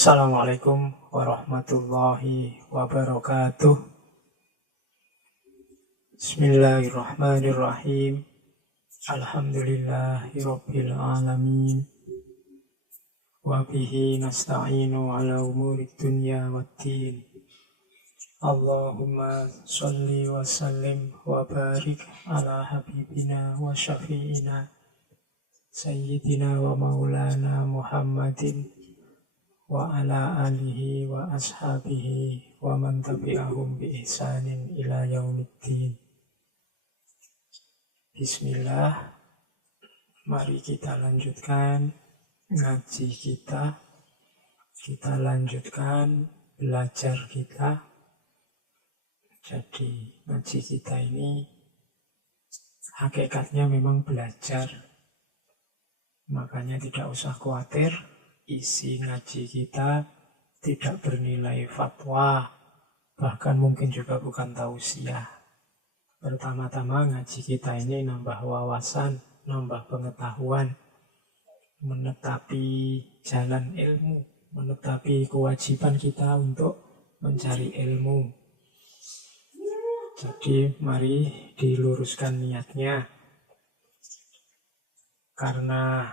Assalamualaikum warahmatullahi wabarakatuh. Bismillahirrahmanirrahim. Alhamdulillahirabbil alamin. Wa bihi nasta'inu ala umurid dunya waddin. Allahumma sholli wa sallim wa barik ala habibina wa syafi'ina sayyidina wa maulana Muhammadin wa ala alihi wa ashabihi wa man tabi'ahum bi ihsanin ila yaumiddin. Bismillah. Mari kita lanjutkan ngaji kita. Kita lanjutkan belajar kita. Jadi ngaji kita ini hakikatnya memang belajar. Makanya tidak usah khawatir, isi ngaji kita tidak bernilai fatwa, bahkan mungkin juga bukan tausiah. Pertama-tama ngaji kita ini nambah wawasan, nambah pengetahuan, menetapi jalan ilmu, menetapi kewajiban kita untuk mencari ilmu. Jadi mari diluruskan niatnya. Karena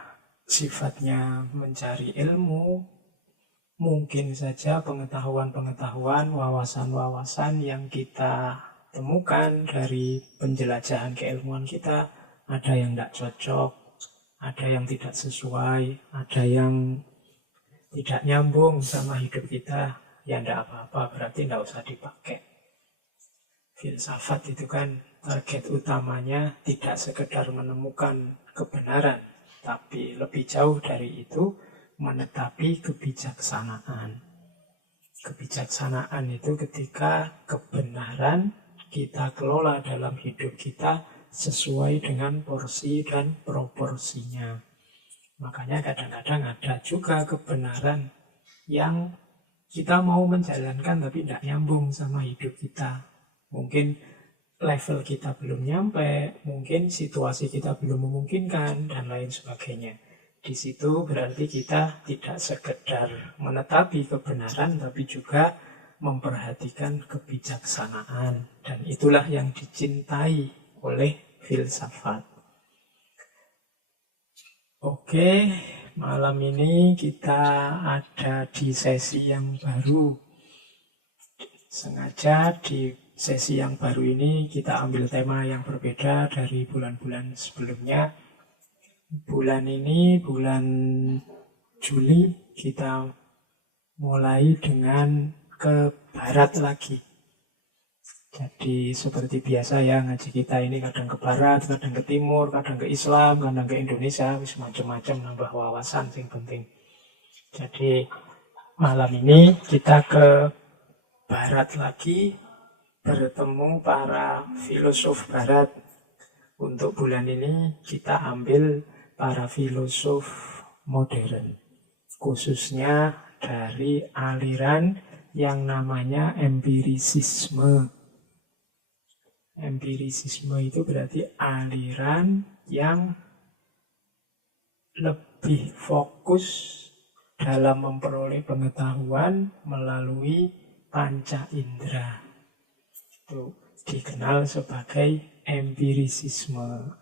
sifatnya mencari ilmu, mungkin saja pengetahuan-pengetahuan, wawasan-wawasan yang kita temukan dari penjelajahan keilmuan kita, ada yang tidak cocok, ada yang tidak sesuai, ada yang tidak nyambung sama hidup kita, ya tidak apa-apa, berarti tidak usah dipakai. Filsafat itu kan target utamanya tidak sekedar menemukan kebenaran, tapi lebih jauh dari itu menetapi kebijaksanaan. Kebijaksanaan itu ketika kebenaran kita kelola dalam hidup kita sesuai dengan porsi dan proporsinya. Makanya kadang-kadang ada juga kebenaran yang kita mau menjalankan tapi tidak nyambung sama hidup kita. Mungkin level kita belum nyampe, mungkin situasi kita belum memungkinkan, dan lain sebagainya. Di situ berarti kita tidak sekedar menetapi kebenaran, tapi juga memperhatikan kebijaksanaan. Dan itulah yang dicintai oleh filsafat. Oke, malam ini kita ada di sesi yang baru. Sengaja di sesi yang baru ini kita ambil tema yang berbeda dari bulan-bulan sebelumnya. Bulan ini, bulan Juli, kita mulai dengan ke barat lagi. Jadi seperti biasa ya, ngaji kita ini kadang ke barat, kadang ke timur, kadang ke Islam, kadang ke Indonesia, macam-macam, nambah wawasan yang penting. Jadi malam ini kita ke barat lagi, bertemu para filosof barat. Untuk bulan ini kita ambil para filosof modern, khususnya dari aliran yang namanya empirisisme. Empirisisme itu berarti aliran yang lebih fokus dalam memperoleh pengetahuan melalui panca indera. Itu dikenal sebagai empirisisme.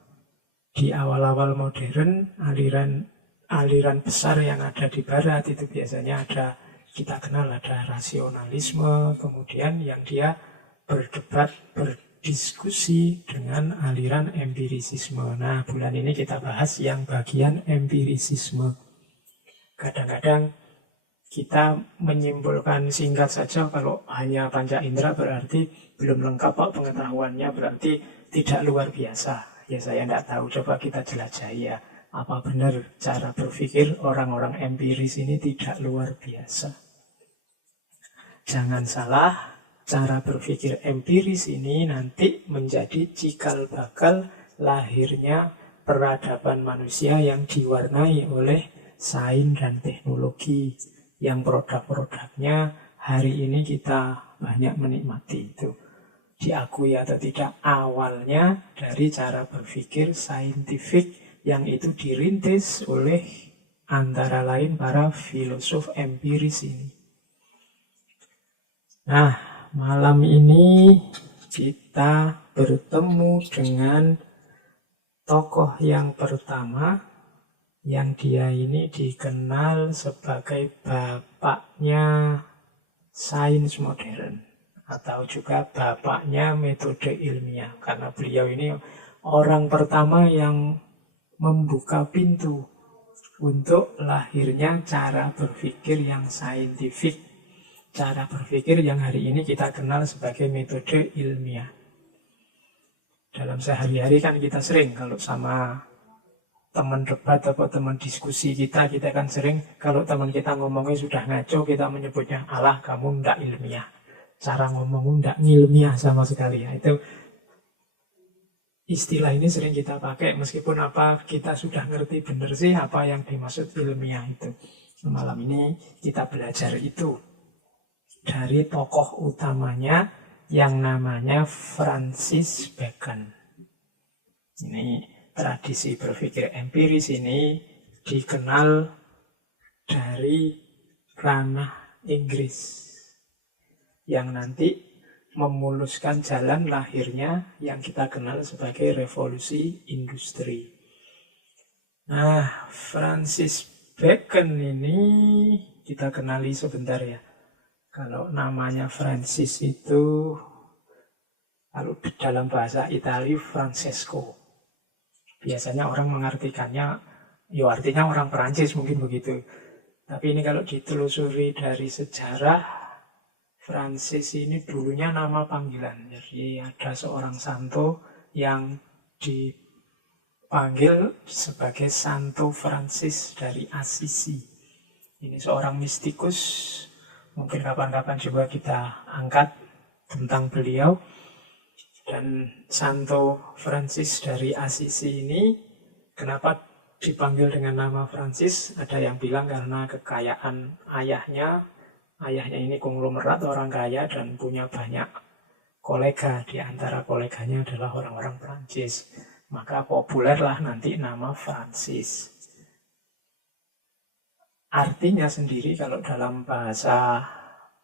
Di awal-awal modern, aliran besar yang ada di barat itu biasanya ada, kita kenal ada rasionalisme, kemudian yang dia berdebat, berdiskusi dengan aliran empirisisme. Nah, bulan ini kita bahas yang bagian empirisisme. Kadang-kadang kita menyimpulkan singkat saja kalau hanya panca indera berarti belum lengkap pengetahuannya, berarti tidak luar biasa. Ya saya tidak tahu, coba kita jelajahi ya. Apa benar cara berpikir orang-orang empiris ini tidak luar biasa? Jangan salah, cara berpikir empiris ini nanti menjadi cikal bakal lahirnya peradaban manusia yang diwarnai oleh sains dan teknologi, yang produk-produknya hari ini kita banyak menikmati. Itu diakui atau tidak, awalnya dari cara berpikir saintifik yang itu dirintis oleh antara lain para filosof empiris ini. Nah, malam ini kita bertemu dengan tokoh yang pertama, yang dia ini dikenal sebagai bapaknya sains modern atau juga bapaknya metode ilmiah, karena beliau ini orang pertama yang membuka pintu untuk lahirnya cara berpikir yang saintifik, cara berpikir yang hari ini kita kenal sebagai metode ilmiah. Dalam sehari-hari kan kita sering kalau sama teman debat atau teman diskusi kita kan sering kalau teman kita ngomongnya sudah ngaco, kita menyebutnya, alah kamu ndak ilmiah, cara ngomongmu ndak ngilmiah sama sekali. Ya, itu istilah ini sering kita pakai meskipun apa kita sudah ngerti benar sih apa yang dimaksud ilmiah itu. Malam ini kita belajar itu dari tokoh utamanya yang namanya Francis Bacon. Ini tradisi berpikir empiris ini dikenal dari ranah Inggris yang nanti memuluskan jalan lahirnya yang kita kenal sebagai revolusi industri. Nah, Francis Bacon ini kita kenali sebentar ya. Kalau namanya Francis itu, kalau dalam bahasa Italia Francesco. Biasanya orang mengartikannya, ya artinya orang Perancis mungkin begitu. Tapi ini kalau ditelusuri dari sejarah, Francis ini dulunya nama panggilan. Jadi ada seorang santo yang dipanggil sebagai Santo Francis dari Assisi. Ini seorang mistikus, mungkin kapan-kapan juga kita angkat tentang beliau. Dan Santo Francis dari Assisi ini kenapa dipanggil dengan nama Francis? Ada yang bilang karena kekayaan ayahnya. Ayahnya ini konglomerat orang kaya dan punya banyak kolega. Di antara koleganya adalah orang-orang Prancis. Maka populerlah nanti nama Francis. Artinya sendiri kalau dalam bahasa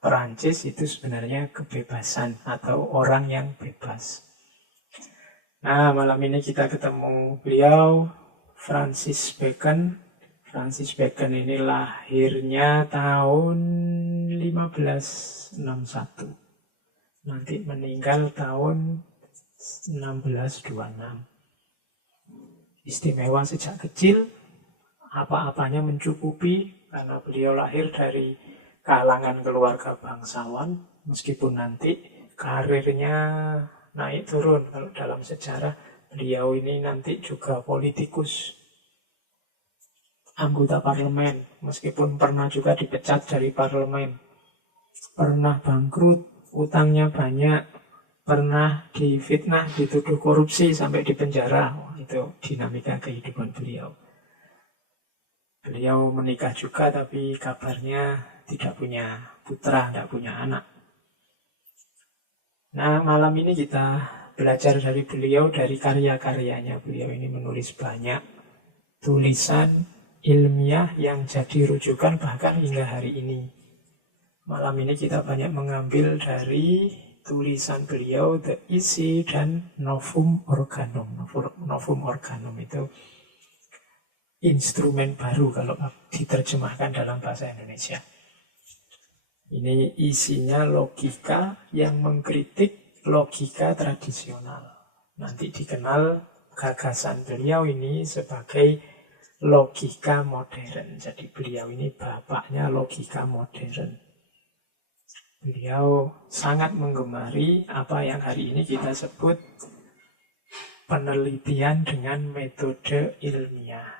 Perancis itu sebenarnya kebebasan atau orang yang bebas. Nah, malam ini kita ketemu beliau, Francis Bacon. Francis Bacon ini lahirnya tahun 1561. Nanti meninggal tahun 1626. Istimewa sejak kecil, apa-apanya mencukupi karena beliau lahir dari kalangan keluarga bangsawan, meskipun nanti karirnya naik turun. Kalau dalam sejarah beliau ini nanti juga politikus, anggota parlemen, meskipun pernah juga dipecat dari parlemen, pernah bangkrut, utangnya banyak, pernah difitnah, dituduh korupsi sampai dipenjara. Itu dinamika kehidupan beliau. Beliau menikah juga tapi kabarnya tidak punya putra, tidak punya anak. Nah, malam ini kita belajar dari beliau, dari karya-karyanya. Beliau ini menulis banyak tulisan ilmiah yang jadi rujukan bahkan hingga hari ini. Malam ini kita banyak mengambil dari tulisan beliau, The Esse dan Novum Organum. Novum Organum itu instrumen baru kalau diterjemahkan dalam bahasa Indonesia. Ini isinya logika yang mengkritik logika tradisional. Nanti dikenal gagasan beliau ini sebagai logika modern. Jadi beliau ini bapaknya logika modern. Beliau sangat menggemari apa yang hari ini kita sebut penelitian dengan metode ilmiah.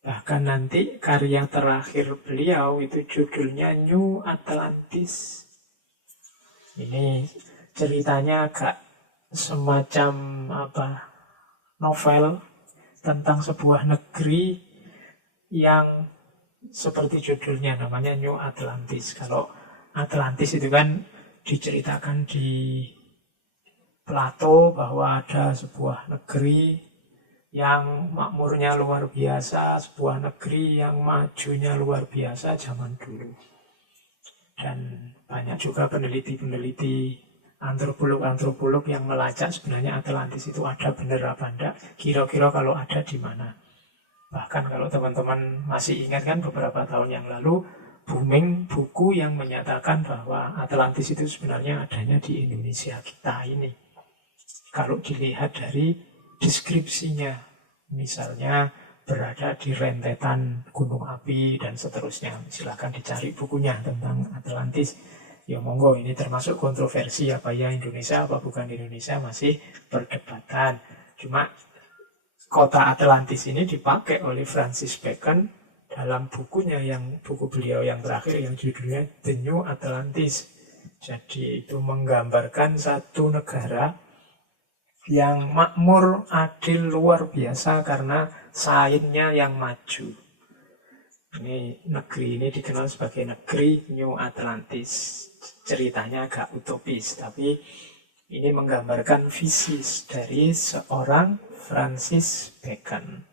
Bahkan nanti karya terakhir beliau itu judulnya New Atlantis. Ini ceritanya agak semacam novel tentang sebuah negeri yang seperti judulnya, namanya New Atlantis. Kalau Atlantis itu kan diceritakan di Plato bahwa ada sebuah negeri yang makmurnya luar biasa, sebuah negeri yang majunya luar biasa zaman dulu. Dan banyak juga peneliti-peneliti, antropolog-antropolog yang melacak sebenarnya Atlantis itu ada benar apa enggak, kira-kira kalau ada di mana. Bahkan kalau teman-teman masih ingat kan beberapa tahun yang lalu, booming buku yang menyatakan bahwa Atlantis itu sebenarnya adanya di Indonesia kita ini. Kalau dilihat dari deskripsinya, misalnya berada di rentetan gunung api dan seterusnya. Silahkan dicari bukunya tentang Atlantis. Ya monggo, ini termasuk kontroversi apa ya Indonesia, apa bukan Indonesia, masih perdebatan. Cuma kota Atlantis ini dipakai oleh Francis Bacon dalam bukunya, buku beliau yang terakhir yang judulnya The New Atlantis. Jadi itu menggambarkan satu negara yang makmur, adil, luar biasa karena sainsnya yang maju. Ini negeri ini dikenal sebagai negeri New Atlantis. Ceritanya agak utopis, tapi ini menggambarkan visi dari seorang Francis Bacon.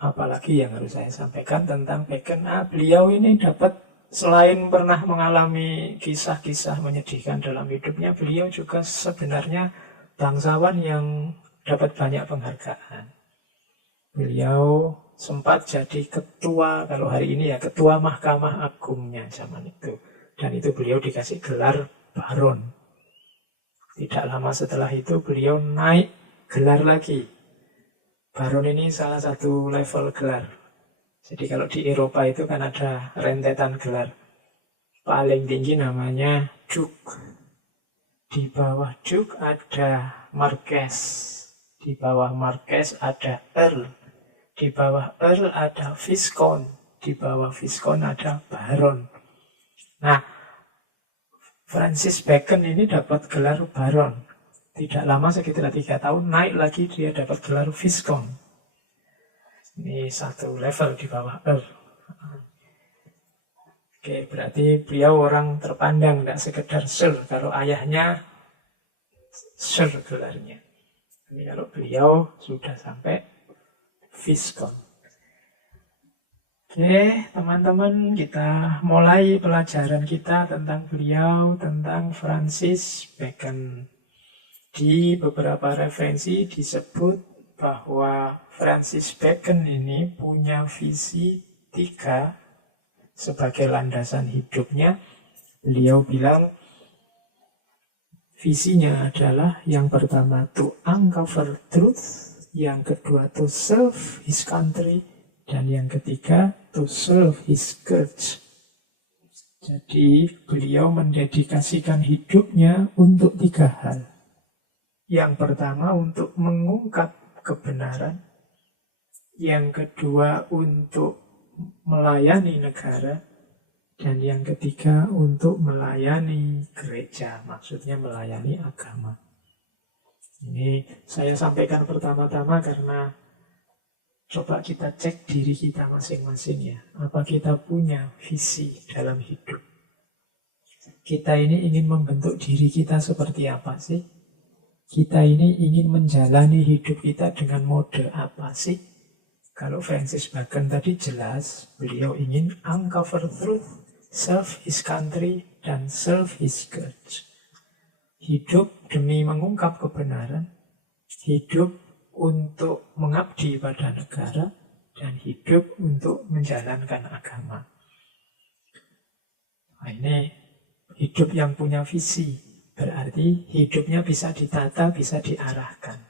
Apalagi yang harus saya sampaikan tentang Bacon? Beliau ini dapat, selain pernah mengalami kisah-kisah menyedihkan dalam hidupnya, beliau juga sebenarnya bangsawan yang dapat banyak penghargaan. Beliau sempat jadi ketua, kalau hari ini ya ketua Mahkamah Agungnya zaman itu. Dan itu beliau dikasih gelar Baron. Tidak lama setelah itu beliau naik gelar lagi. Baron ini salah satu level gelar. Jadi kalau di Eropa itu kan ada rentetan gelar. Paling tinggi namanya Duke. Di bawah Duke ada Marquess. Di bawah Marquess ada Earl. Di bawah Earl ada Viscount. Di bawah Viscount ada Baron. Nah, Francis Bacon ini dapat gelar Baron. Tidak lama, sekitar 3 tahun, naik lagi dia dapat gelar Viscount. Ini satu level di bawah Earl. Oke, berarti beliau orang terpandang, tidak sekedar Sir. Kalau ayahnya Sir gelarnya. Ini kalau beliau sudah sampai Viscount. Oke, teman-teman, kita mulai pelajaran kita tentang beliau, tentang Francis Bacon. Di beberapa referensi disebut bahwa Francis Bacon ini punya visi 3 sebagai landasan hidupnya. Beliau bilang visinya adalah yang pertama to uncover truth, yang kedua to serve his country, dan yang ketiga to serve his church. Jadi beliau mendedikasikan hidupnya untuk 3 hal. Yang pertama untuk mengungkap kebenaran, yang kedua untuk melayani negara, dan yang ketiga untuk melayani gereja, maksudnya melayani agama. Ini saya sampaikan pertama-tama karena coba kita cek diri kita masing-masing ya. Apa kita punya visi dalam hidup? Kita ini ingin membentuk diri kita seperti apa sih? Kita ini ingin menjalani hidup kita dengan mode apa sih? Kalau Francis Bacon tadi jelas, beliau ingin uncover truth, serve his country, dan serve his church. Hidup demi mengungkap kebenaran, hidup untuk mengabdi pada negara, dan hidup untuk menjalankan agama. Nah, ini hidup yang punya visi, berarti hidupnya bisa ditata, bisa diarahkan.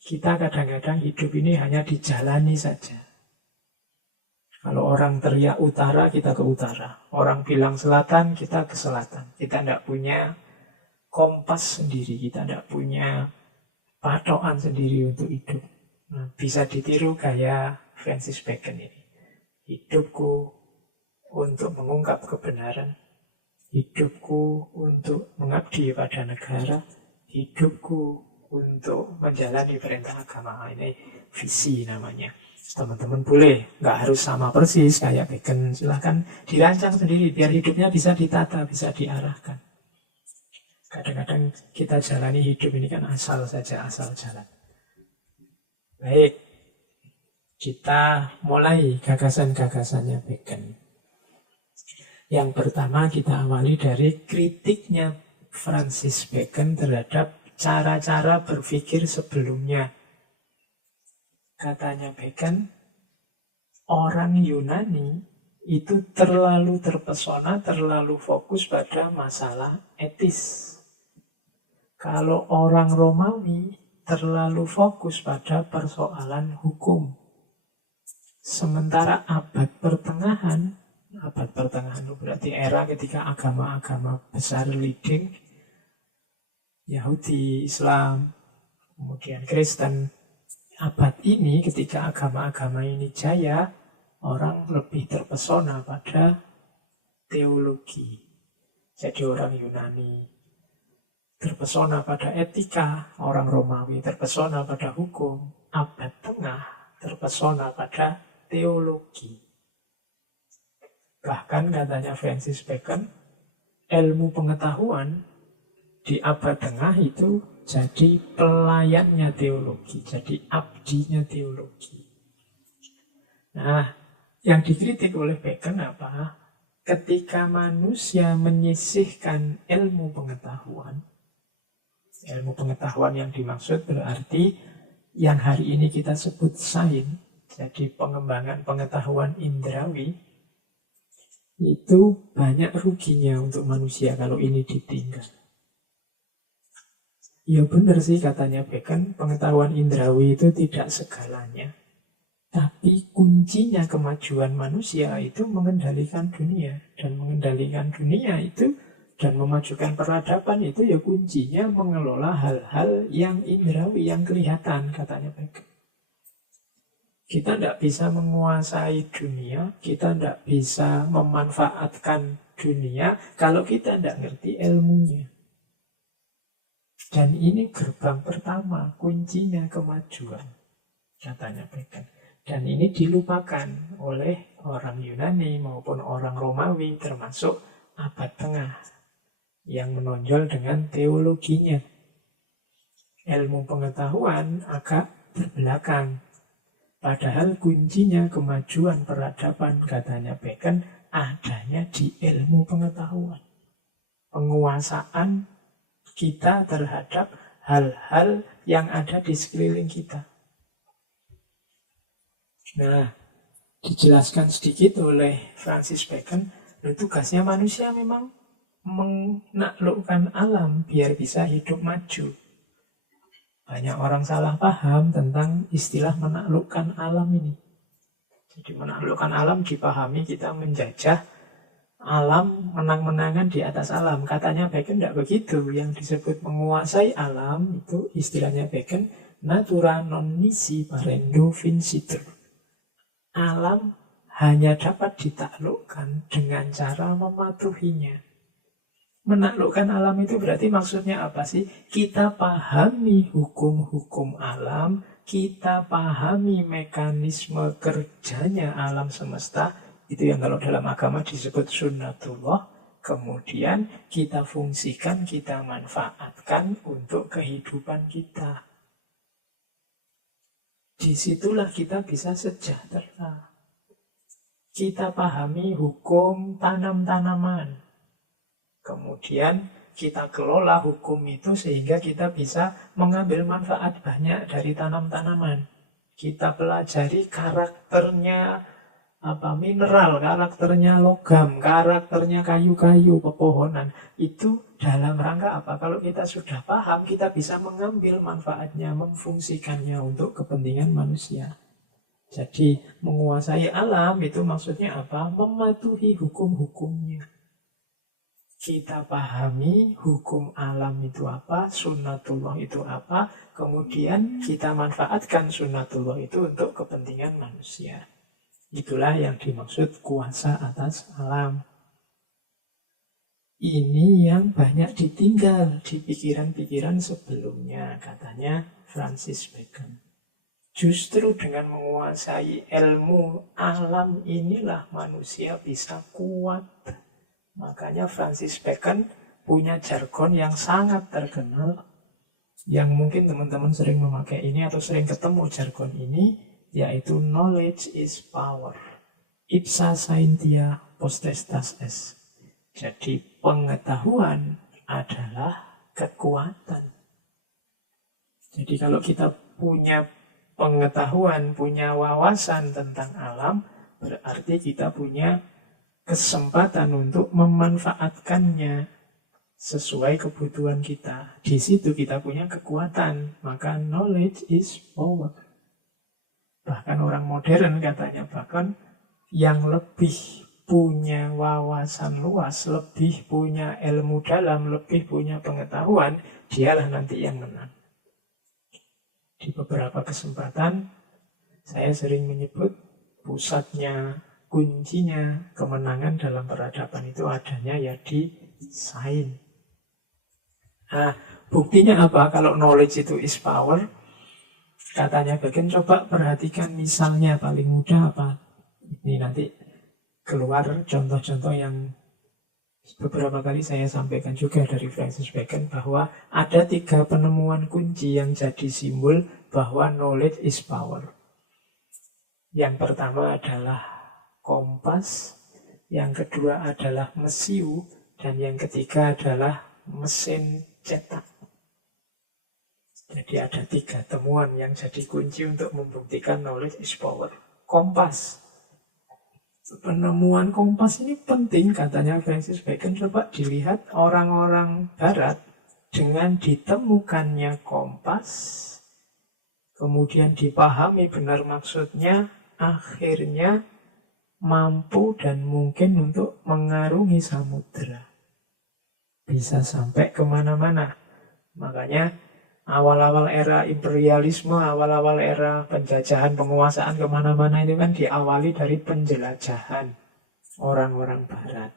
Kita kadang-kadang hidup ini hanya dijalani saja. Kalau orang teriak utara, kita ke utara. Orang bilang selatan, kita ke selatan. Kita tidak punya kompas sendiri, kita tidak punya patokan sendiri untuk hidup. Nah, bisa ditiru gaya Francis Bacon ini. Hidupku untuk mengungkap kebenaran, hidupku untuk mengabdi pada negara, hidupku untuk menjalani perintah agama. Ini visi namanya. Teman-teman boleh, nggak harus sama persis kayak Bacon. Silahkan dirancang sendiri biar hidupnya bisa ditata, bisa diarahkan. Kadang-kadang kita jalani hidup ini kan asal saja, asal jalan. Baik, kita mulai gagasan-gagasannya Bacon. Yang pertama kita awali dari kritiknya Francis Bacon terhadap cara-cara berpikir sebelumnya. Katanya Bacon, orang Yunani itu terlalu terpesona, terlalu fokus pada masalah etis. Kalau orang Romawi terlalu fokus pada persoalan hukum. Sementara abad pertengahan itu berarti era ketika agama-agama besar leading, Yahudi, Islam, kemudian Kristen. Abad ini ketika agama-agama ini jaya, orang lebih terpesona pada teologi. Jadi orang Yunani terpesona pada etika, orang Romawi terpesona pada hukum, abad tengah terpesona pada teologi. Bahkan katanya Francis Bacon, ilmu pengetahuan di abad tengah itu jadi pelayannya teologi, jadi abdinya teologi. Nah, yang dikritik oleh Bacon apa? Ketika manusia menyisihkan ilmu pengetahuan yang dimaksud berarti yang hari ini kita sebut sains, jadi pengembangan pengetahuan indrawi, itu banyak ruginya untuk manusia kalau ini ditinggal. Ya benar sih katanya Bacon, pengetahuan indrawi itu tidak segalanya. Tapi kuncinya kemajuan manusia itu mengendalikan dunia. Dan mengendalikan dunia itu dan memajukan peradaban itu ya kuncinya mengelola hal-hal yang indrawi, yang kelihatan, katanya Bacon. Kita tidak bisa menguasai dunia, kita tidak bisa memanfaatkan dunia kalau kita tidak ngerti ilmunya. Dan ini gerbang pertama, kuncinya kemajuan, katanya Bacon. Dan ini dilupakan oleh orang Yunani maupun orang Romawi, termasuk abad tengah, yang menonjol dengan teologinya. Ilmu pengetahuan agak berbelakang. Padahal kuncinya kemajuan peradaban, katanya Bacon, adanya di ilmu pengetahuan. Penguasaan kita terhadap hal-hal yang ada di sekeliling kita. Nah, dijelaskan sedikit oleh Francis Bacon, tugasnya manusia memang menaklukkan alam biar bisa hidup maju. Banyak orang salah paham tentang istilah menaklukkan alam ini. Jadi menaklukkan alam dipahami kita menjajah alam, menang-menangan di atas alam. Katanya Bacon tidak begitu. Yang disebut menguasai alam itu istilahnya Bacon, natura non nisi parendo vincitur. Alam hanya dapat ditaklukkan dengan cara mematuhinya. Menaklukkan alam itu berarti maksudnya apa sih? Kita pahami hukum-hukum alam, kita pahami mekanisme kerjanya alam semesta, itu yang kalau dalam agama disebut sunnatullah, kemudian kita fungsikan, kita manfaatkan untuk kehidupan kita. Disitulah kita bisa sejahtera. Kita pahami hukum tanam-tanaman. Kemudian kita kelola hukum itu sehingga kita bisa mengambil manfaat banyak dari tanam-tanaman. Kita pelajari karakternya mineral, karakternya logam, karakternya kayu-kayu, pepohonan. Itu dalam rangka apa? Kalau kita sudah paham, kita bisa mengambil manfaatnya, memfungsikannya untuk kepentingan manusia. Jadi menguasai alam itu maksudnya apa? Mematuhi hukum-hukumnya. Kita pahami hukum alam itu apa, sunnatullah itu apa, kemudian kita manfaatkan sunnatullah itu untuk kepentingan manusia. Itulah yang dimaksud kuasa atas alam. Ini yang banyak ditinggal di pikiran-pikiran sebelumnya, katanya Francis Bacon. Justru dengan menguasai ilmu alam inilah manusia bisa kuat. Makanya Francis Bacon punya jargon yang sangat terkenal, yang mungkin teman-teman sering memakai ini atau sering ketemu jargon ini, yaitu knowledge is power. Ipsa scientia potestas est. Jadi pengetahuan adalah kekuatan. Jadi kalau kita punya pengetahuan, punya wawasan tentang alam, berarti kita punya kesempatan untuk memanfaatkannya sesuai kebutuhan kita. Di situ kita punya kekuatan. Maka knowledge is power. Bahkan orang modern katanya, bahkan yang lebih punya wawasan luas, lebih punya ilmu dalam, lebih punya pengetahuan, dialah nanti yang menang. Di beberapa kesempatan, saya sering menyebut pusatnya, kuncinya kemenangan dalam peradaban itu adanya ya di sains. Nah, buktinya apa? Kalau knowledge itu is power, katanya bagian coba perhatikan misalnya paling mudah apa? Ini nanti keluar contoh-contoh yang beberapa kali saya sampaikan juga dari Francis Bacon, bahwa ada 3 penemuan kunci yang jadi simbol bahwa knowledge is power. Yang pertama adalah kompas, yang kedua adalah mesiu, dan yang ketiga adalah mesin cetak. Jadi ada 3 temuan yang jadi kunci untuk membuktikan knowledge is power. Kompas. Penemuan kompas ini penting, katanya Francis Bacon. Coba dilihat orang-orang barat dengan ditemukannya kompas, kemudian dipahami benar maksudnya, akhirnya mampu dan mungkin untuk mengarungi samudera. Bisa sampai kemana-mana. Makanya awal-awal era imperialisme, awal-awal era penjajahan, penguasaan kemana-mana itu kan diawali dari penjelajahan orang-orang barat.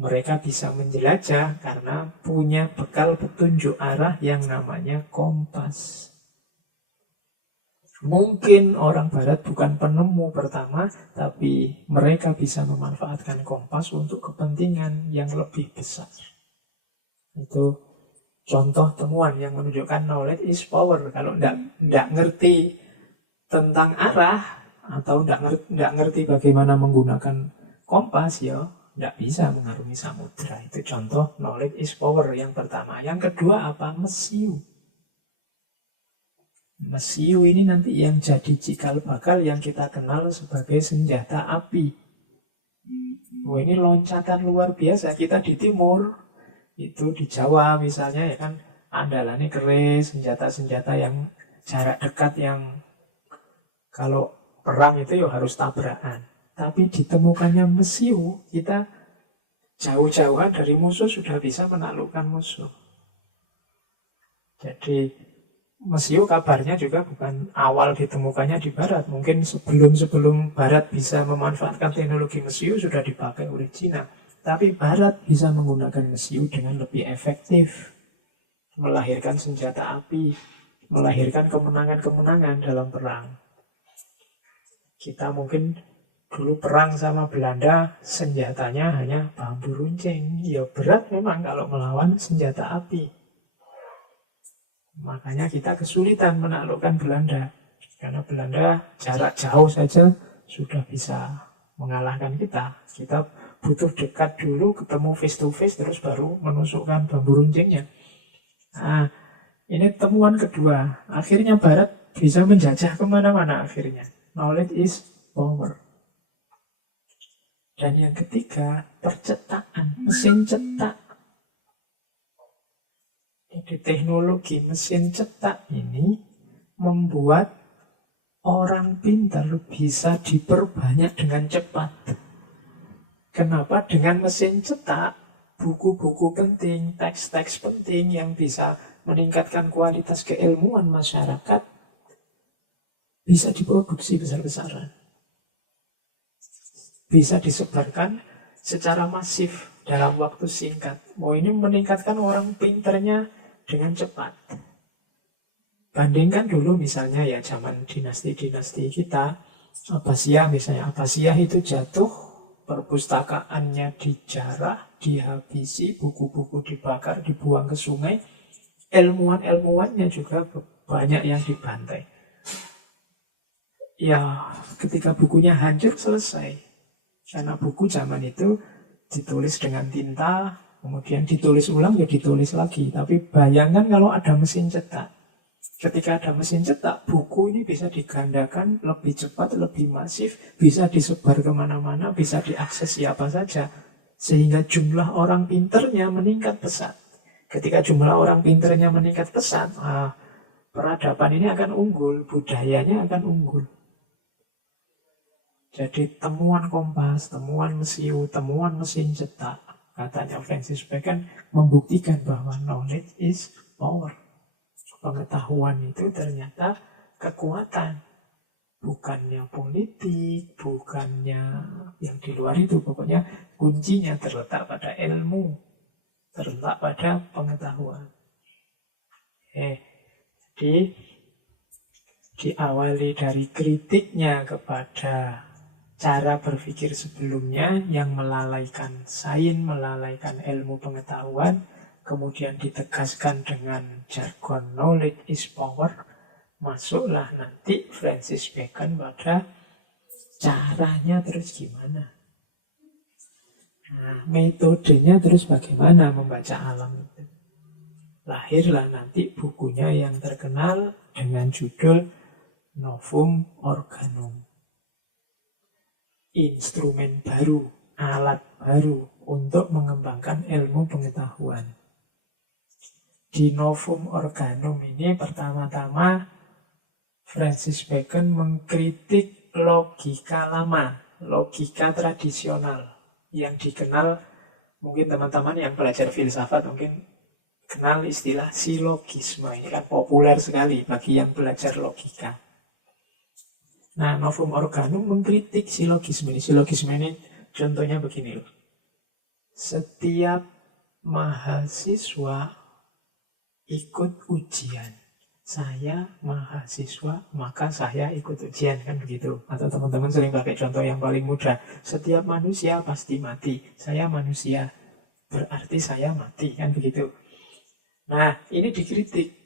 Mereka bisa menjelajah karena punya bekal petunjuk arah yang namanya kompas. Mungkin orang barat bukan penemu pertama, tapi mereka bisa memanfaatkan kompas untuk kepentingan yang lebih besar. Itu contoh temuan yang menunjukkan knowledge is power. Kalau tidak ngerti tentang arah atau tidak ngerti bagaimana menggunakan kompas, ya tidak bisa mengarungi samudera. Itu contoh knowledge is power yang pertama. Yang kedua apa? Mesiu. Mesiu ini nanti yang jadi cikal bakal yang kita kenal sebagai senjata api. Wah, ini loncatan luar biasa. Kita di timur, itu di Jawa misalnya ya kan, andalannya keris, senjata-senjata yang jarak dekat, yang kalau perang itu ya harus tabrakan. Tapi ditemukannya mesiu, kita jauh-jauhan dari musuh sudah bisa menaklukkan musuh. Jadi mesiu kabarnya juga bukan awal ditemukannya di barat. Mungkin sebelum barat bisa memanfaatkan teknologi mesiu sudah dipakai oleh Cina. Tapi barat bisa menggunakan mesiu dengan lebih efektif, melahirkan senjata api, melahirkan kemenangan-kemenangan dalam perang. Kita mungkin dulu perang sama Belanda, senjatanya hanya bambu runcing. Ya berat memang kalau melawan senjata api. Makanya kita kesulitan menaklukkan Belanda. Karena Belanda jarak jauh saja sudah bisa mengalahkan kita. Kita butuh dekat dulu, ketemu face to face, terus baru menusukkan bambu runcingnya. Nah, ini temuan kedua. Akhirnya Barat bisa menjajah kemana-mana akhirnya. Knowledge is power. Dan yang ketiga, percetakan, mesin cetak. Jadi teknologi mesin cetak ini membuat orang pintar bisa diperbanyak dengan cepat. Kenapa? Dengan mesin cetak, buku-buku penting, teks-teks penting yang bisa meningkatkan kualitas keilmuan masyarakat bisa diproduksi besar-besaran. Bisa disebarkan secara masif dalam waktu singkat. Ini meningkatkan orang pinternya dengan cepat. Bandingkan dulu misalnya zaman dinasti-dinasti kita, Abbasiyah misalnya. Abbasiyah itu jatuh perpustakaannya dijarah, dihabisi, buku-buku dibakar, dibuang ke sungai, ilmuwan-ilmuwannya juga banyak yang dibantai. Ya, ketika bukunya hancur, selesai. Karena buku zaman itu ditulis dengan tinta, kemudian ditulis ulang, ya ditulis lagi. Tapi bayangkan kalau ada mesin cetak. Ketika ada mesin cetak, buku ini bisa digandakan lebih cepat, lebih masif, bisa disebar kemana-mana, bisa diakses siapa saja. Sehingga jumlah orang pinternya meningkat pesat. Ketika jumlah orang pinternya meningkat pesat, peradaban ini akan unggul, budayanya akan unggul. Jadi temuan kompas, temuan mesiu, temuan mesin cetak, katanya Francis Bacon, membuktikan bahwa knowledge is power. Pengetahuan itu ternyata kekuatan. Bukannya politik, bukannya yang di luar itu. Pokoknya kuncinya terletak pada ilmu, terletak pada pengetahuan. Jadi diawali dari kritiknya kepada cara berpikir sebelumnya yang melalaikan sains, melalaikan ilmu pengetahuan, kemudian ditegaskan dengan jargon knowledge is power, masuklah nanti Francis Bacon pada caranya terus gimana. Nah, metodenya terus bagaimana membaca alam itu. Lahirlah nanti bukunya yang terkenal dengan judul Novum Organum. Instrumen baru, alat baru untuk mengembangkan ilmu pengetahuan. Di Novum Organum ini pertama-tama Francis Bacon mengkritik logika lama, logika tradisional yang dikenal, mungkin teman-teman yang belajar filsafat mungkin kenal istilah silogisme. Ini kan populer sekali bagi yang belajar logika. Nah, Novum Organum mengkritik silogisme ini. Silogisme ini contohnya begini loh. Setiap mahasiswa ikut ujian. Saya mahasiswa, maka saya ikut ujian, kan begitu. Atau teman-teman sering pakai contoh yang paling mudah. Setiap manusia pasti mati. Saya manusia, berarti saya mati, kan begitu. Nah, ini dikritik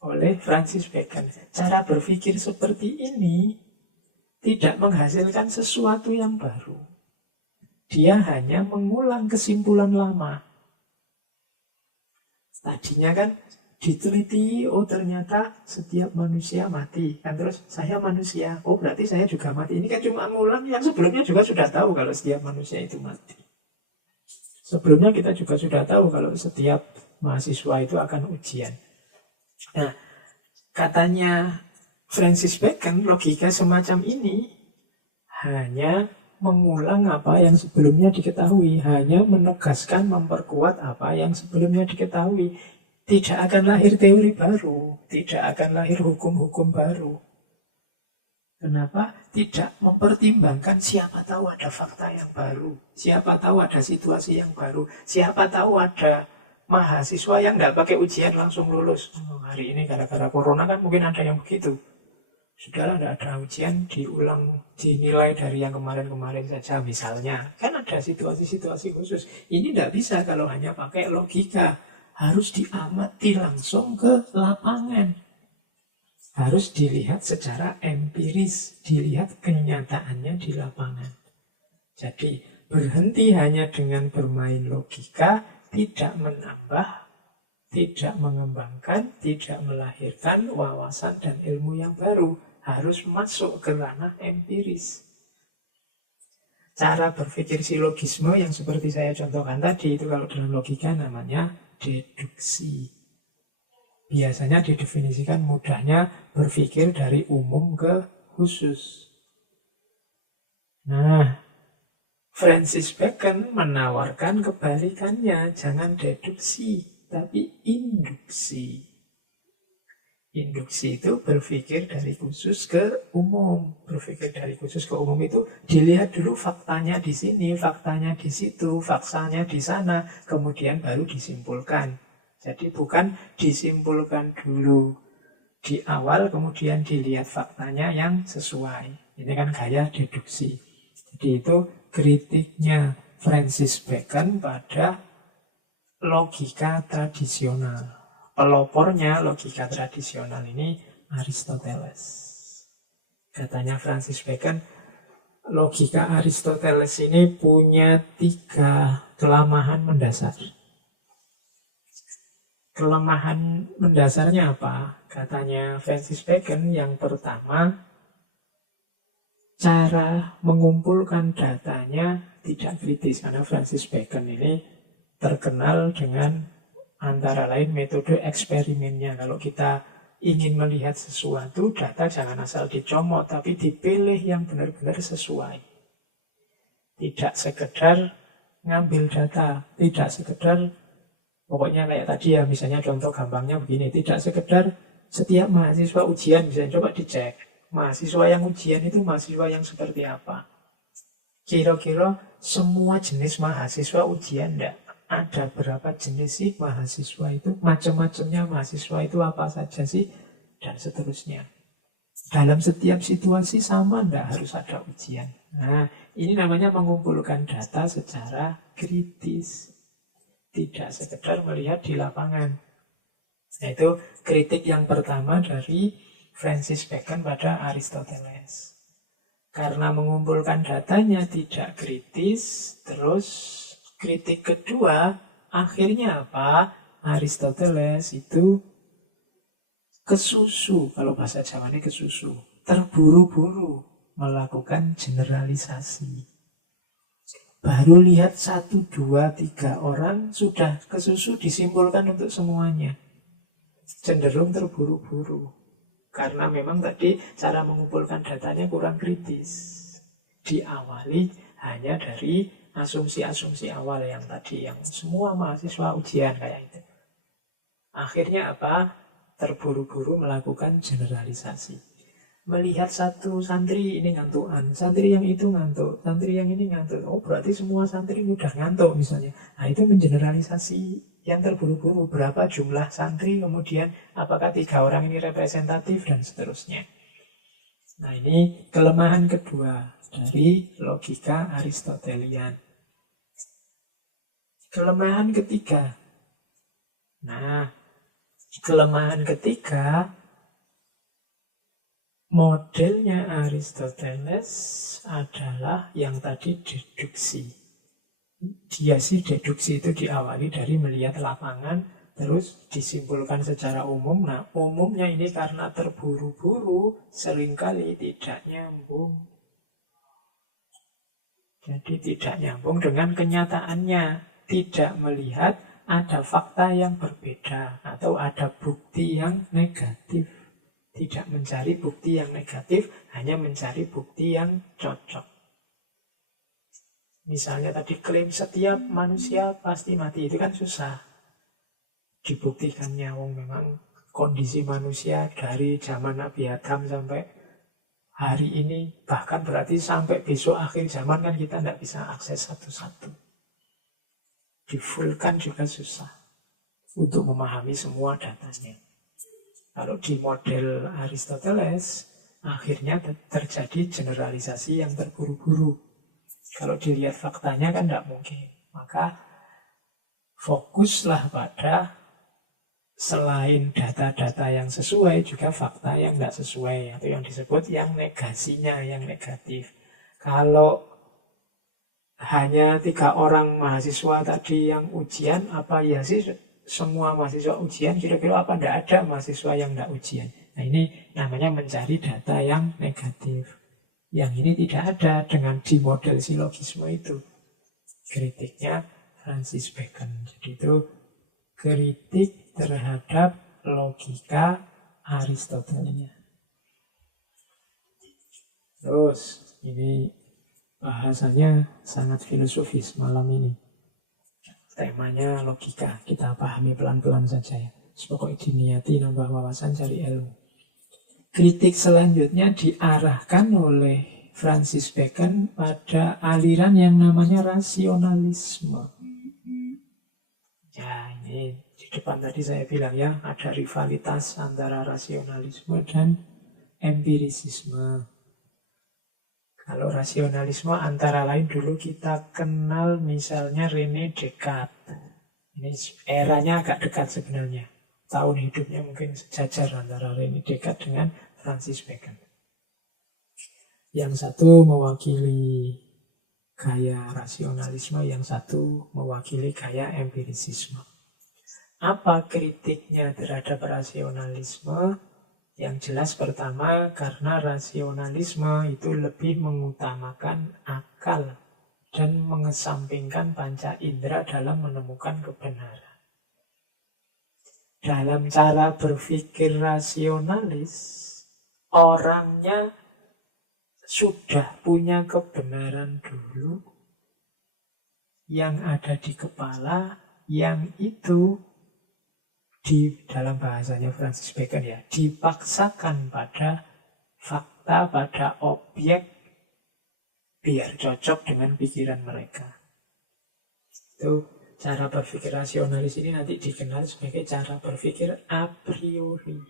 oleh Francis Bacon. Cara berpikir seperti ini tidak menghasilkan sesuatu yang baru. Dia hanya mengulang kesimpulan lama. Tadinya kan diteliti, oh ternyata setiap manusia mati. Kan terus saya manusia, oh berarti saya juga mati. Ini kan cuma mengulang yang sebelumnya juga sudah tahu kalau setiap manusia itu mati. Sebelumnya kita juga sudah tahu kalau setiap mahasiswa itu akan ujian. Nah, katanya Francis Bacon, logika semacam ini hanya mengulang apa yang sebelumnya diketahui, hanya menegaskan, memperkuat apa yang sebelumnya diketahui. Tidak akan lahir teori baru, tidak akan lahir hukum-hukum baru. Kenapa? Tidak mempertimbangkan siapa tahu ada fakta yang baru, siapa tahu ada situasi yang baru, siapa tahu ada mahasiswa yang nggak pakai ujian langsung lulus. Hari ini gara-gara corona kan mungkin ada yang begitu. Sudahlah, tidak ada ujian, diulang, dinilai dari yang kemarin-kemarin saja misalnya. Kan ada situasi-situasi khusus. Ini tidak bisa kalau hanya pakai logika. Harus diamati langsung ke lapangan. Harus dilihat secara empiris, dilihat kenyataannya di lapangan. Jadi berhenti hanya dengan bermain logika tidak menambah, tidak mengembangkan, tidak melahirkan wawasan dan ilmu yang baru. Harus masuk ke ranah empiris. Cara berpikir silogisme yang seperti saya contohkan tadi, itu kalau dalam logika namanya deduksi. Biasanya didefinisikan mudahnya berpikir dari umum ke khusus. Nah, Francis Bacon menawarkan kebalikannya, jangan deduksi, tapi induksi. Induksi itu berpikir dari khusus ke umum. Berpikir dari khusus ke umum itu dilihat dulu faktanya di sini, faktanya di situ, faktanya di sana, kemudian baru disimpulkan. Jadi bukan disimpulkan dulu di awal, kemudian dilihat faktanya yang sesuai. Ini kan gaya deduksi. Jadi itu kritiknya Francis Bacon pada logika tradisional. Pelopornya logika tradisional ini Aristoteles. Katanya Francis Bacon, logika Aristoteles ini punya 3 kelemahan mendasar. Kelemahan mendasarnya apa? Katanya Francis Bacon, yang pertama, cara mengumpulkan datanya tidak kritis. Karena Francis Bacon ini terkenal dengan antara lain metode eksperimennya. Kalau kita ingin melihat sesuatu, data jangan asal dicomot, tapi dipilih yang benar-benar sesuai. Tidak sekedar ngambil data, tidak sekedar, pokoknya kayak tadi ya, misalnya contoh gampangnya begini, tidak sekedar setiap mahasiswa ujian, misalnya coba dicek, mahasiswa yang ujian itu mahasiswa yang seperti apa. Kira-kira semua jenis mahasiswa ujian enggak? Ada berapa jenis sih mahasiswa itu? Macam-macamnya mahasiswa itu apa saja sih? Dan seterusnya. Dalam setiap situasi sama enggak harus ada ujian. Nah, ini namanya mengumpulkan data secara kritis. Tidak sekedar melihat di lapangan. Nah, itu kritik yang pertama dari Francis Bacon pada Aristoteles. Karena mengumpulkan datanya tidak kritis, terus kritik kedua, akhirnya apa? Aristoteles itu kesusu, kalau bahasa Jawanya kesusu, terburu-buru melakukan generalisasi. Baru lihat 1, 2, 3 orang, sudah kesusu disimpulkan untuk semuanya. Cenderung terburu-buru. Karena memang tadi cara mengumpulkan datanya kurang kritis. Diawali hanya dari asumsi-asumsi awal yang tadi, yang semua mahasiswa ujian kayak itu. Akhirnya apa? Terburu-buru melakukan generalisasi. Melihat satu santri ini ngantukan, santri yang itu ngantuk, santri yang ini ngantuk. Oh, berarti semua santri mudah ngantuk misalnya. Nah, itu mengeneralisasi yang terburu-buru. Berapa jumlah santri, kemudian apakah 3 orang ini representatif, dan seterusnya. Nah, ini kelemahan kedua dari logika Aristotelian. Kelemahan ketiga. Nah, kelemahan ketiga, modelnya Aristoteles adalah yang tadi deduksi. Dia sih deduksi itu diawali dari melihat lapangan, terus disimpulkan secara umum. Nah, umumnya ini karena terburu-buru, seringkali tidak nyambung. Jadi tidak nyambung dengan kenyataannya. Tidak melihat ada fakta yang berbeda atau ada bukti yang negatif. Tidak mencari bukti yang negatif, hanya mencari bukti yang cocok. Misalnya tadi klaim setiap manusia pasti mati, itu kan susah dibuktikannya. Memang kondisi manusia dari zaman Nabi Adam sampai hari ini, bahkan berarti sampai besok akhir zaman kan kita tidak bisa akses satu-satu. Di-fullkan juga susah untuk memahami semua datanya. Kalau di model Aristoteles, akhirnya terjadi generalisasi yang terburu-buru. Kalau dilihat faktanya kan tidak mungkin. Maka fokuslah pada selain data-data yang sesuai, juga fakta yang tidak sesuai, atau yang disebut yang negasinya, yang negatif. Kalau hanya 3 orang mahasiswa tadi yang ujian, apa ya sih semua mahasiswa ujian? Kira-kira apa tidak ada mahasiswa yang tidak ujian? Nah, ini namanya mencari data yang negatif. Yang ini tidak ada dengan di model silogisme itu. Kritiknya Francis Bacon. Jadi itu kritik terhadap logika Aristotelia. Terus ini bahasanya sangat filosofis malam ini. Temanya logika, kita pahami pelan-pelan saja ya. Pokoknya diniati nambah wawasan, cari ilmu. Kritik selanjutnya diarahkan oleh Francis Bacon pada aliran yang namanya rasionalisme. Ya, ini di depan tadi saya bilang ya, ada rivalitas antara rasionalisme dan empirisisme. Kalau rasionalisme antara lain dulu kita kenal misalnya René Descartes. Ini eranya agak dekat sebenarnya. Tahun hidupnya mungkin sejajar antara René Descartes dengan Francis Bacon. Yang satu mewakili gaya rasionalisme, yang satu mewakili gaya empirisisme. Apa kritiknya terhadap rasionalisme? Yang jelas pertama, karena rasionalisme itu lebih mengutamakan akal dan mengesampingkan panca indera dalam menemukan kebenaran. Dalam cara berpikir rasionalis, orangnya sudah punya kebenaran dulu yang ada di kepala, yang itu di dalam bahasanya Francis Bacon ya, dipaksakan pada fakta, pada objek biar cocok dengan pikiran mereka. Itu cara berpikir rasionalis ini nanti dikenal sebagai cara berpikir a priori.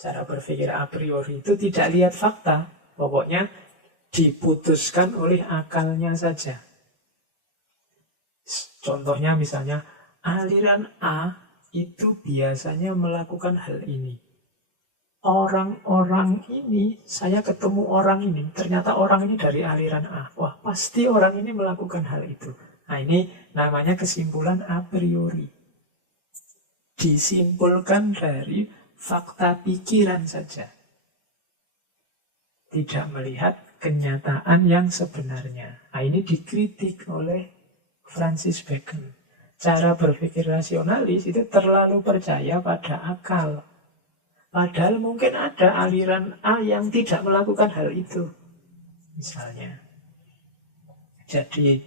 Cara berpikir a priori itu tidak lihat fakta, pokoknya diputuskan oleh akalnya saja. Contohnya misalnya aliran A itu biasanya melakukan hal ini. Orang-orang ini, saya ketemu orang ini, ternyata orang ini dari aliran A. Wah, pasti orang ini melakukan hal itu. Nah, ini namanya kesimpulan a priori. Disimpulkan dari fakta pikiran saja. Tidak melihat kenyataan yang sebenarnya. Nah, ini dikritik oleh Francis Bacon. Cara berpikir rasionalis itu terlalu percaya pada akal. Padahal mungkin ada aliran A yang tidak melakukan hal itu. Misalnya. Jadi,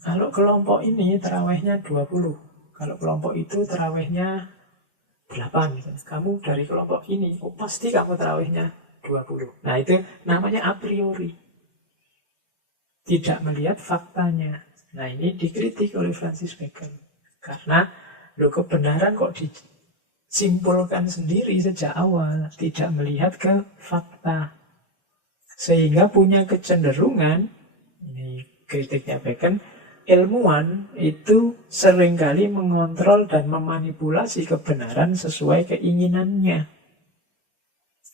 kalau kelompok ini terawihnya 20. Kalau kelompok itu terawihnya 8. Misalnya. Kamu dari kelompok ini, oh pasti kamu terawihnya 20. Nah itu namanya a priori. Tidak melihat faktanya. Nah ini dikritik oleh Francis Bacon. Karena kebenaran kok disimpulkan sendiri sejak awal. Tidak melihat ke fakta. Sehingga punya kecenderungan, ini kritiknya Bacon, ilmuwan itu seringkali mengontrol dan memanipulasi kebenaran sesuai keinginannya.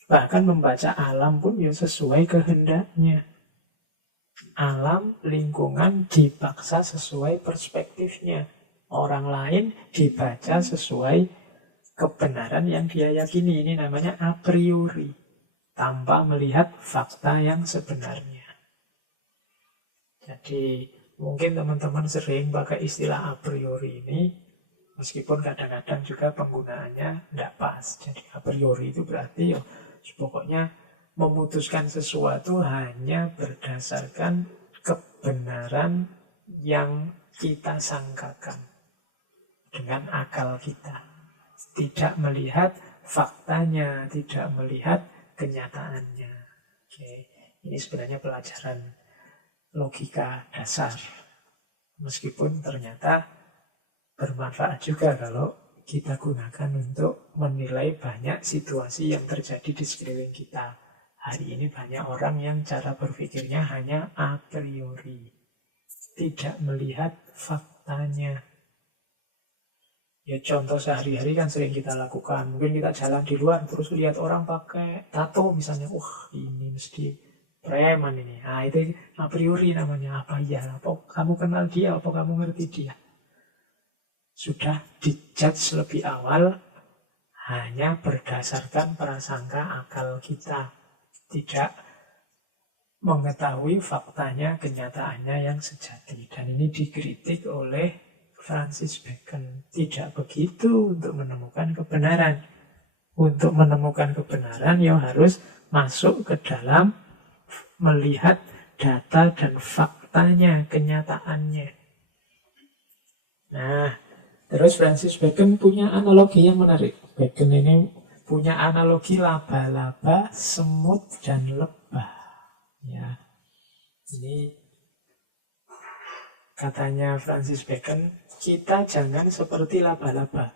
Bahkan membaca alam pun ya sesuai kehendaknya. Alam, lingkungan dipaksa sesuai perspektifnya. Orang lain dibaca sesuai kebenaran yang dia yakini. Ini namanya a priori. Tanpa melihat fakta yang sebenarnya. Jadi mungkin teman-teman sering pakai istilah a priori ini. Meskipun kadang-kadang juga penggunaannya tidak pas. Jadi a priori itu berarti ya pokoknya memutuskan sesuatu hanya berdasarkan kebenaran yang kita sangkakan dengan akal kita. Tidak melihat faktanya, tidak melihat kenyataannya. Oke. Ini sebenarnya pelajaran logika dasar. Meskipun ternyata bermanfaat juga kalau kita gunakan untuk menilai banyak situasi yang terjadi di sekeliling kita. Hari ini banyak orang yang cara berpikirnya hanya a priori. Tidak melihat faktanya. Ya contoh sehari-hari kan sering kita lakukan. Mungkin kita jalan di luar terus lihat orang pakai tato misalnya. Wah ini mesti preman ini. Nah itu a priori namanya. Apa iya? Apa kamu kenal dia? Apa kamu ngerti dia? Sudah dijudge lebih awal hanya berdasarkan prasangka akal kita. Tidak mengetahui faktanya, kenyataannya yang sejati. Dan ini dikritik oleh Francis Bacon. Tidak begitu untuk menemukan kebenaran. Untuk menemukan kebenaran, ya harus masuk ke dalam melihat data dan faktanya, kenyataannya. Nah, terus Francis Bacon punya analogi yang menarik. Bacon ini punya analogi laba-laba, semut, dan lebah. Ya, ini katanya Francis Bacon, kita jangan seperti laba-laba.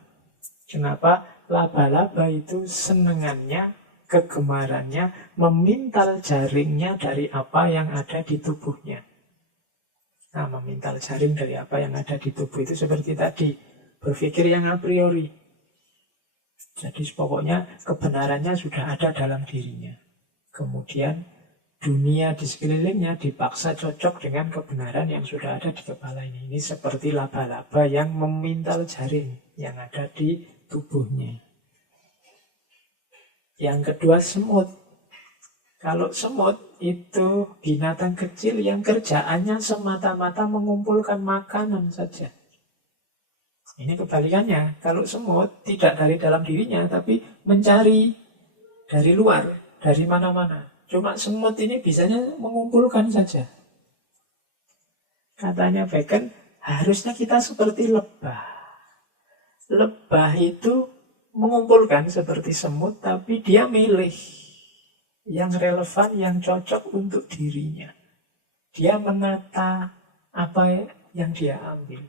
Kenapa? Laba-laba itu senengannya kegemarannya memintal jaringnya dari apa yang ada di tubuhnya. Nah, memintal jaring dari apa yang ada di tubuh itu seperti tadi, berpikir yang a priori. Jadi pokoknya kebenarannya sudah ada dalam dirinya. Kemudian dunia di sekelilingnya dipaksa cocok dengan kebenaran yang sudah ada di kepala ini. Ini seperti laba-laba yang memintal jaring yang ada di tubuhnya. Yang kedua, semut. Kalau semut itu binatang kecil yang kerjaannya semata-mata mengumpulkan makanan saja. Ini kebalikannya. Kalau semut tidak dari dalam dirinya, tapi mencari dari luar, dari mana-mana. Cuma semut ini bisanya mengumpulkan saja. Katanya Bacon, harusnya kita seperti lebah. Lebah itu mengumpulkan seperti semut, tapi dia milih yang relevan, yang cocok untuk dirinya. Dia menata apa yang dia ambil.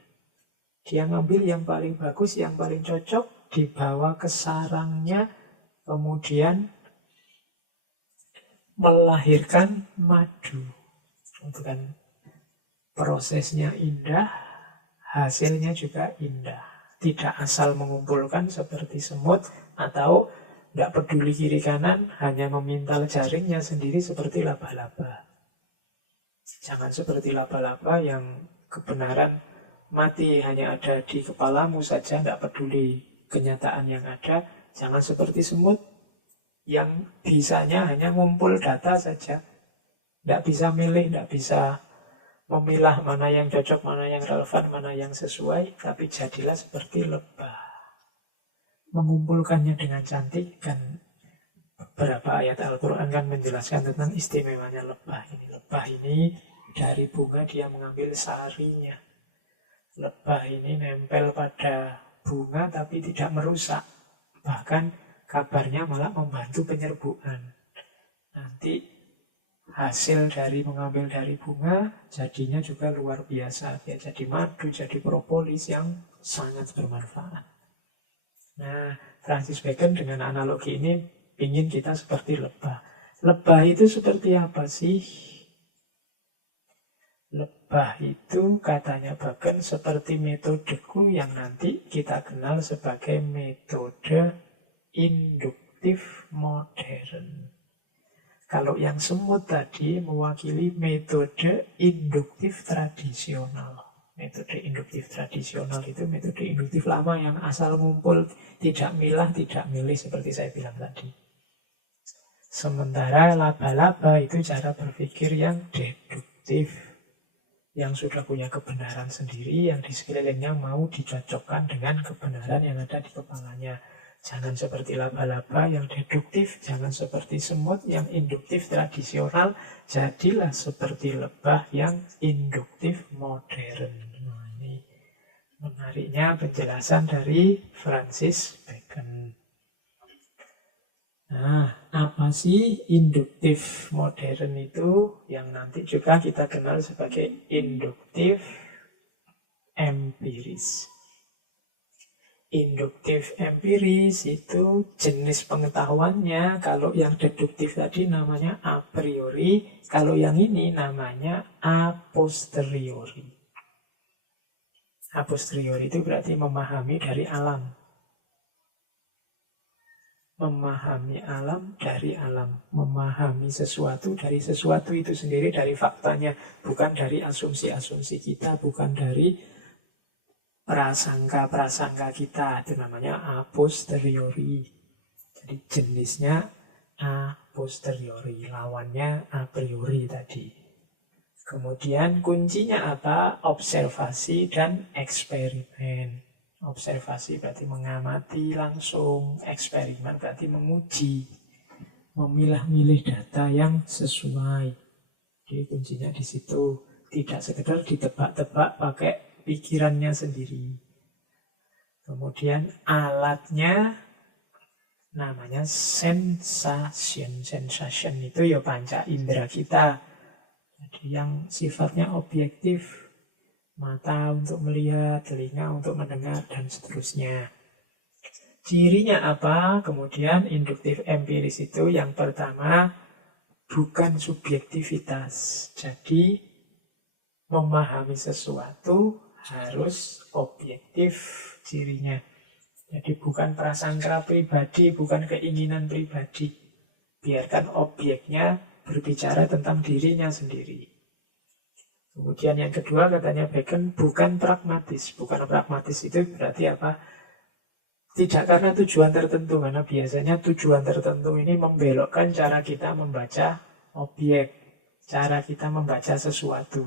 Dia ngambil yang paling bagus, yang paling cocok, dibawa ke sarangnya, kemudian melahirkan madu. Itu kan prosesnya indah, hasilnya juga indah. Tidak asal mengumpulkan seperti semut atau tidak peduli kiri kanan, hanya memintal jaringnya sendiri seperti laba-laba. Jangan seperti laba-laba yang kebenaran mati hanya ada di kepalamu saja, tidak peduli kenyataan yang ada. Jangan seperti semut yang bisanya hanya ngumpul data saja. Tidak bisa milih, tidak bisa memilah mana yang cocok, mana yang relevan, mana yang sesuai, tapi jadilah seperti lebah. Mengumpulkannya dengan cantik, dan beberapa ayat Al-Quran kan menjelaskan tentang istimewanya lebah ini. Lebah ini dari bunga dia mengambil sarinya. Lebah ini nempel pada bunga tapi tidak merusak. Bahkan kabarnya malah membantu penyerbukan. Nanti hasil dari mengambil dari bunga jadinya juga luar biasa. Dia jadi madu, jadi propolis yang sangat bermanfaat. Nah, Francis Bacon dengan analogi ini ingin kita seperti lebah. Lebah itu seperti apa sih? Lebah itu katanya Bacon seperti metodeku yang nanti kita kenal sebagai metode induktif modern. Kalau yang semut tadi mewakili metode induktif tradisional. Metode induktif tradisional itu metode induktif lama yang asal ngumpul, tidak milah, tidak milih seperti saya bilang tadi. Sementara laba-laba itu cara berpikir yang deduktif, yang sudah punya kebenaran sendiri, yang di sekelilingnya mau dicocokkan dengan kebenaran yang ada di kepalanya. Jangan seperti laba-laba yang deduktif, jangan seperti semut yang induktif tradisional, jadilah seperti lebah yang induktif modern. Nah, ini menariknya penjelasan dari Francis Bacon. Nah, apa sih induktif modern itu? Yang nanti juga kita kenal sebagai induktif empiris. Induktif empiris itu jenis pengetahuannya. Kalau yang deduktif tadi namanya a priori, kalau yang ini namanya a posteriori. A posteriori itu berarti memahami dari alam. Memahami alam dari alam. Memahami sesuatu dari sesuatu itu sendiri, dari faktanya. Bukan dari asumsi-asumsi kita, bukan dari prasangka-prasangka kita. Itu namanya a posteriori. Jadi jenisnya a posteriori, lawannya a priori tadi. Kemudian kuncinya apa? Observasi dan eksperimen. Observasi berarti mengamati langsung, eksperimen berarti menguji, memilah-milih data yang sesuai. Jadi kuncinya di situ, tidak sekedar ditebak-tebak pakai pikirannya sendiri. Kemudian alatnya namanya sensation. Sensation itu ya panca indera kita. Jadi yang sifatnya objektif, mata untuk melihat, telinga untuk mendengar, dan seterusnya. Cirinya apa? Kemudian induktif empiris itu yang pertama bukan subjektivitas. Jadi memahami sesuatu harus objektif cirinya. Jadi bukan prasangka pribadi, bukan keinginan pribadi. Biarkan objeknya berbicara tentang dirinya sendiri. Kemudian yang kedua katanya Bacon bukan pragmatis. Bukan pragmatis itu berarti apa? Tidak karena tujuan tertentu, karena biasanya tujuan tertentu ini membelokkan cara kita membaca objek, cara kita membaca sesuatu.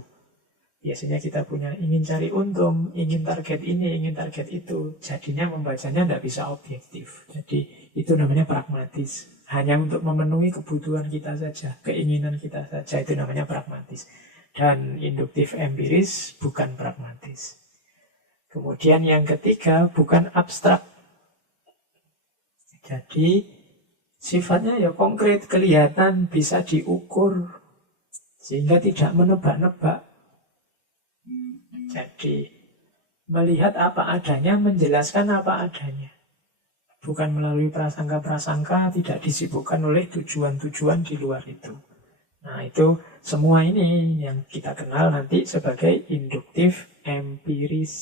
Biasanya kita punya ingin cari untung, ingin target ini, ingin target itu. Jadinya membacanya tidak bisa objektif. Jadi itu namanya pragmatis. Hanya untuk memenuhi kebutuhan kita saja, keinginan kita saja, itu namanya pragmatis. Dan induktif empiris bukan pragmatis. Kemudian yang ketiga bukan abstrak. Jadi sifatnya ya konkret, kelihatan, bisa diukur, sehingga tidak menebak-nebak. Jadi melihat apa adanya, menjelaskan apa adanya. Bukan melalui prasangka-prasangka, tidak disibukkan oleh tujuan-tujuan di luar itu. Nah itu semua ini yang kita kenal nanti sebagai induktif empiris.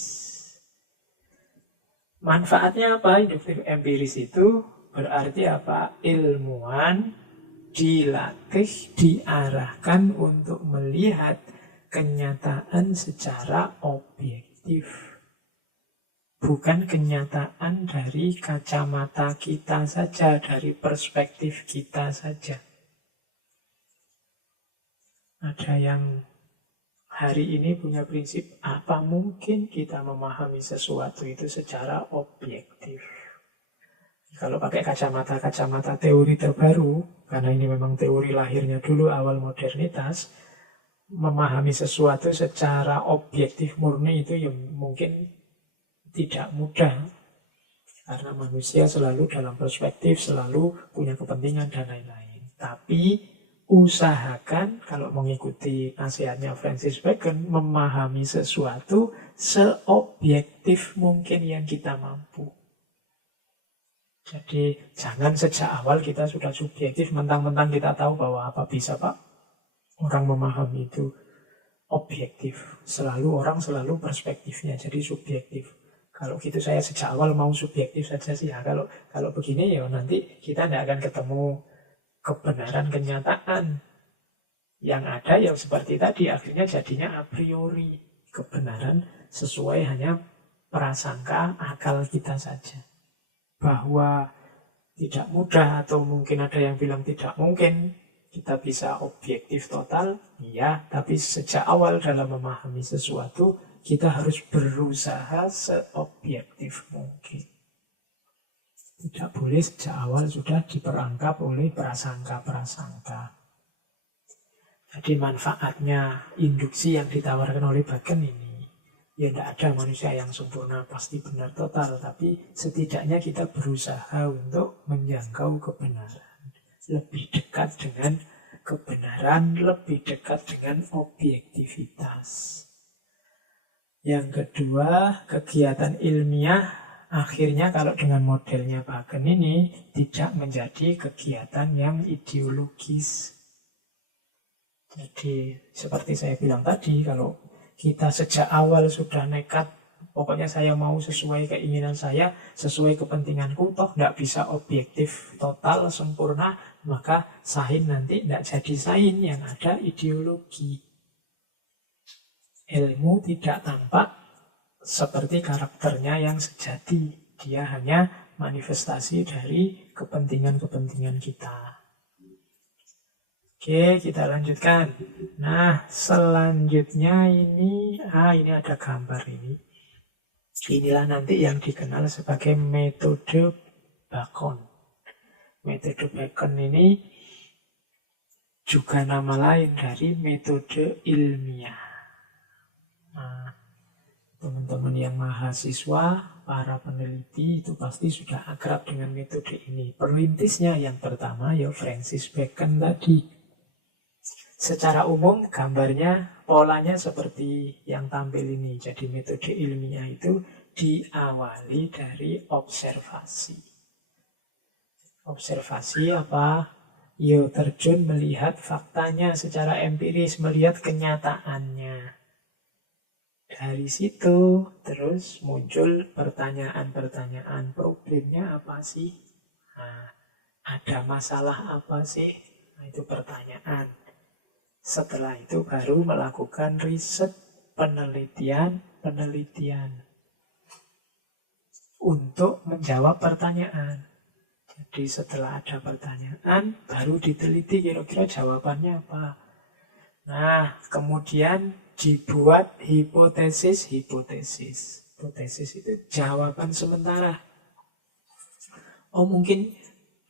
Manfaatnya apa induktif empiris itu? Berarti apa? Ilmuwan dilatih, diarahkan untuk melihat kenyataan secara objektif. Bukan kenyataan dari kacamata kita saja, dari perspektif kita saja. Ada yang hari ini punya prinsip, apa mungkin kita memahami sesuatu itu secara objektif. Kalau pakai kacamata teori terbaru, karena ini memang teori lahirnya dulu awal modernitas, memahami sesuatu secara objektif murni itu ya mungkin tidak mudah. Karena manusia selalu dalam perspektif, selalu punya kepentingan dan lain-lain. Tapi usahakan kalau mengikuti nasihatnya Francis Bacon, memahami sesuatu seobjektif mungkin yang kita mampu. Jadi jangan sejak awal kita sudah subjektif, mentang-mentang kita tahu bahwa apa bisa Pak orang memahami itu objektif. Orang selalu perspektifnya jadi subjektif. Kalau gitu saya sejak awal mau subjektif saja sih ya. Kalau begini ya nanti kita tidak akan ketemu kebenaran kenyataan. Yang ada ya seperti tadi, akhirnya jadinya a priori. Kebenaran sesuai hanya prasangka akal kita saja. Bahwa tidak mudah atau mungkin ada yang bilang tidak mungkin kita bisa objektif total, iya, tapi sejak awal dalam memahami sesuatu kita harus berusaha seobjektif mungkin. Tidak boleh sejak awal sudah diperangkap oleh prasangka-prasangka. Jadi manfaatnya induksi yang ditawarkan oleh Bacon ini, ya tidak ada manusia yang sempurna pasti benar total, tapi setidaknya kita berusaha untuk menjangkau kebenaran. Lebih dekat dengan kebenaran, lebih dekat dengan objektivitas. Yang kedua, kegiatan ilmiah akhirnya kalau dengan modelnya Bacon ini tidak menjadi kegiatan yang ideologis. Jadi seperti saya bilang tadi, kalau kita sejak awal sudah nekat, pokoknya saya mau sesuai keinginan saya, sesuai kepentinganku, toh tidak bisa objektif, total, sempurna, maka sains nanti tidak jadi sains, yang ada ideologi. Ilmu tidak tampak seperti karakternya yang sejati, dia hanya manifestasi dari kepentingan-kepentingan kita. Oke, kita lanjutkan. Nah, selanjutnya ini ada gambar ini. Inilah nanti yang dikenal sebagai metode Bacon. Metode Bacon ini juga nama lain dari metode ilmiah. Nah, teman-teman yang mahasiswa, para peneliti itu pasti sudah akrab dengan metode ini. Perintisnya yang pertama ya Francis Bacon tadi. Secara umum gambarnya, polanya seperti yang tampil ini. Jadi metode ilmiah itu diawali dari observasi. Observasi apa? Yo terjun melihat faktanya secara empiris, melihat kenyataannya. Dari situ terus muncul pertanyaan-pertanyaan, problemnya apa sih? Nah, ada masalah apa sih? Nah, itu pertanyaan. Setelah itu baru melakukan riset, penelitian untuk menjawab pertanyaan. Jadi setelah ada pertanyaan, baru diteliti kira-kira jawabannya apa. Nah, kemudian dibuat hipotesis. Hipotesis itu jawaban sementara. Oh mungkin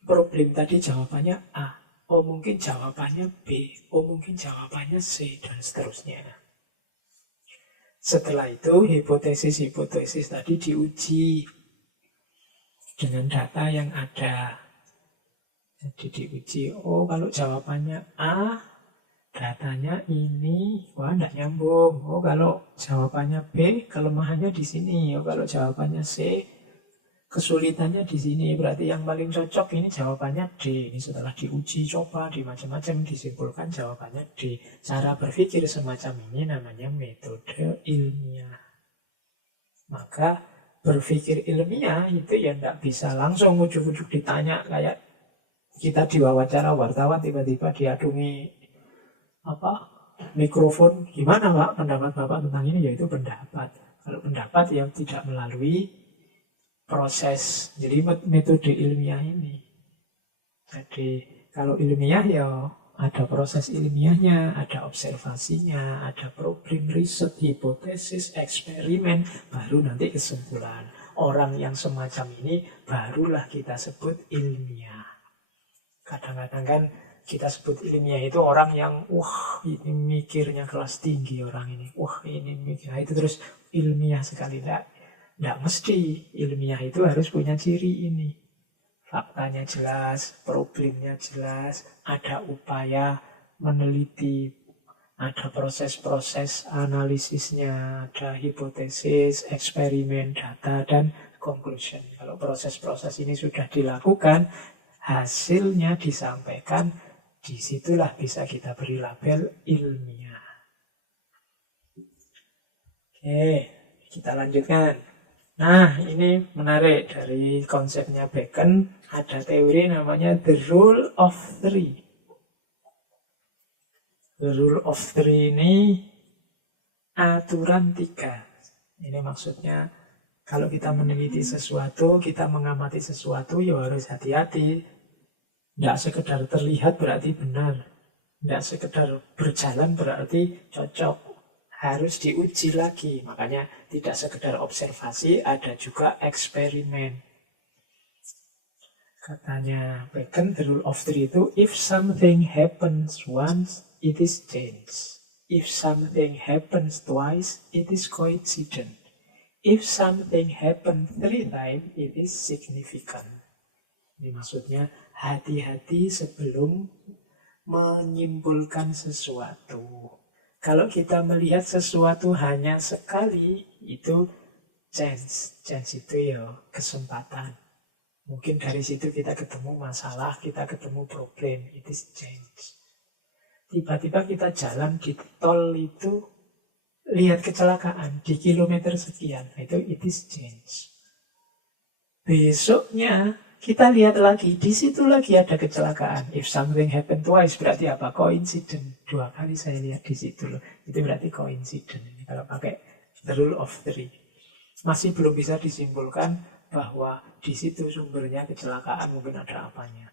problem tadi jawabannya A. Oh mungkin jawabannya B. Oh mungkin jawabannya C. Dan seterusnya. Setelah itu hipotesis tadi diuji dengan data yang ada. Jadi diuji, oh kalau jawabannya A, datanya ini, wah tidak nyambung. Oh kalau jawabannya B, kelemahannya di sini. Oh kalau jawabannya C, kesulitannya di sini. Berarti yang paling cocok ini jawabannya D. Ini setelah diuji, coba, di macam-macam, disimpulkan jawabannya D. Cara berpikir semacam ini namanya metode ilmiah. Maka berpikir ilmiah itu ya tidak bisa langsung ujuk-ujuk ditanya kayak kita diwawancara wartawan tiba-tiba diadungi mikrofon, gimana Pak pendapat Bapak tentang ini? Yaitu pendapat. Kalau pendapat yang tidak melalui proses, jadi metode ilmiah ini. Jadi kalau ilmiah ya ada proses ilmiahnya, ada observasinya, ada problem riset, hipotesis, eksperimen, baru nanti kesimpulan. Orang yang semacam ini barulah kita sebut ilmiah. Kadang-kadang kan kita sebut ilmiah itu orang yang wah ini mikirnya kelas tinggi orang ini, wah ini mikir, nah, itu terus ilmiah sekali. Tidak mesti ilmiah itu harus punya ciri ini. Faktanya jelas, problemnya jelas, ada upaya meneliti, ada proses-proses analisisnya, ada hipotesis, eksperimen, data, dan conclusion. Kalau proses-proses ini sudah dilakukan, hasilnya disampaikan, disitulah bisa kita beri label ilmiah. Oke, kita lanjutkan. Nah, ini menarik dari konsepnya Bacon. Ada teori namanya The Rule of Three. The Rule of Three ini aturan 3. Ini maksudnya kalau kita meneliti sesuatu, kita mengamati sesuatu, ya harus hati-hati. Tidak sekedar terlihat berarti benar. Tidak sekedar berjalan berarti cocok. Harus diuji lagi. Makanya tidak sekedar observasi, ada juga eksperimen. Katanya Bacon, the rule of three itu, if something happens once, it is chance. If something happens twice, it is coincidence. If something happens 3 times, it is significant. Ini maksudnya hati-hati sebelum menyimpulkan sesuatu. Kalau kita melihat sesuatu hanya sekali, itu chance. Chance itu ya kesempatan. Mungkin dari situ kita ketemu masalah, kita ketemu problem. It is chance. Tiba-tiba kita jalan di tol itu, lihat kecelakaan di kilometer sekian. Itu it is chance. Besoknya kita lihat lagi, di situ lagi ada kecelakaan. If something happen twice, berarti apa? Coincidence. 2 kali saya lihat di situ loh. Itu berarti coincidence. Ini kalau pakai the rule of three. Masih belum bisa disimpulkan bahwa di situ sumbernya kecelakaan, mungkin ada apanya.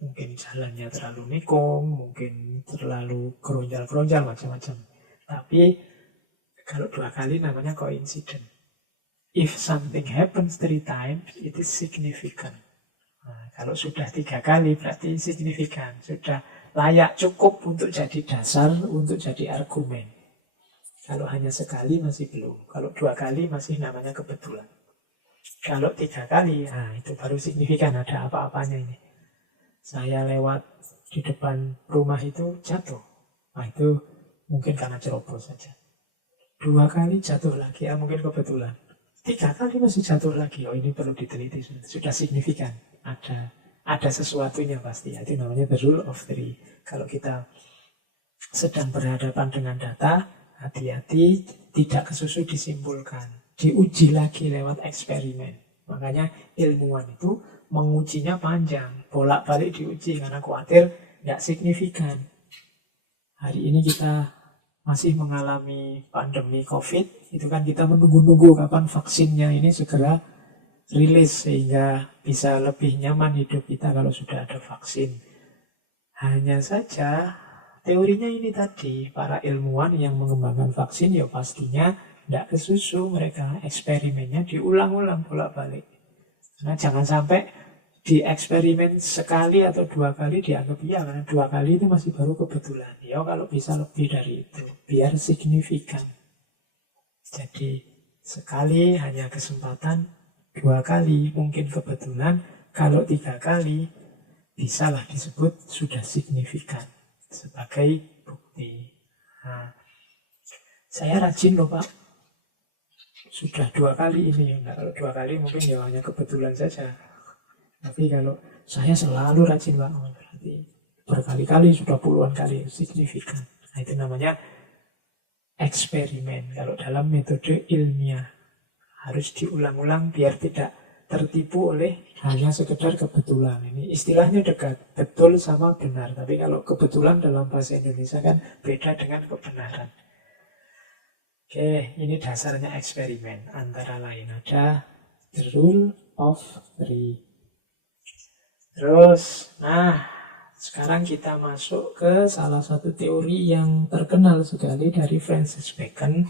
Mungkin jalannya terlalu nikung, mungkin terlalu keronjal-keronjal, macam-macam. Tapi kalau 2 kali namanya coincidence. If something happens 3 times, it is significant. Nah, kalau sudah 3 kali berarti signifikan. Sudah layak, cukup untuk jadi dasar, untuk jadi argumen. Kalau hanya sekali masih belum. Kalau 2 kali masih namanya kebetulan. Kalau 3 kali, nah itu baru signifikan, ada apa-apanya ini. Saya lewat di depan rumah itu jatuh. Nah itu mungkin karena ceroboh saja. 2 kali jatuh lagi, ya mungkin kebetulan. 3 kali masih jatuh lagi. Oh, ini perlu diteliti, sudah signifikan. Ada sesuatunya pasti. Itu namanya the rule of three. Kalau kita sedang berhadapan dengan data, hati-hati tidak kesusu disimpulkan. Diuji lagi lewat eksperimen. Makanya ilmuwan itu mengujinya panjang, bolak-balik diuji karena khawatir nggak signifikan. Hari ini kita masih mengalami pandemi COVID, itu kan kita menunggu-nunggu kapan vaksinnya ini segera rilis sehingga bisa lebih nyaman hidup kita kalau sudah ada vaksin. Hanya saja teorinya ini tadi, para ilmuwan yang mengembangkan vaksin ya pastinya tidak kesusu, mereka eksperimennya diulang-ulang bolak-balik. Karena jangan sampai di eksperimen sekali atau 2 kali dianggap iya, karena 2 kali itu masih baru kebetulan. Ya kalau bisa lebih dari itu, biar signifikan. Jadi sekali hanya kesempatan, 2 kali mungkin kebetulan, kalau 3 kali bisalah disebut sudah signifikan sebagai bukti. Nah, saya rajin loh Pak, sudah 2 kali ini. Nah, kalau 2 kali mungkin ya hanya kebetulan saja. Tapi kalau saya selalu rajin Pak, berarti berkali-kali, sudah puluhan kali, signifikan. Nah, itu namanya eksperimen. Kalau dalam metode ilmiah harus diulang-ulang biar tidak tertipu oleh hanya sekedar kebetulan. Ini istilahnya dekat, betul sama benar. Tapi kalau kebetulan dalam bahasa Indonesia kan beda dengan kebenaran. Oke, ini dasarnya eksperimen. Antara lain ada the rule of three. Terus, sekarang kita masuk ke salah satu teori yang terkenal sekali dari Francis Bacon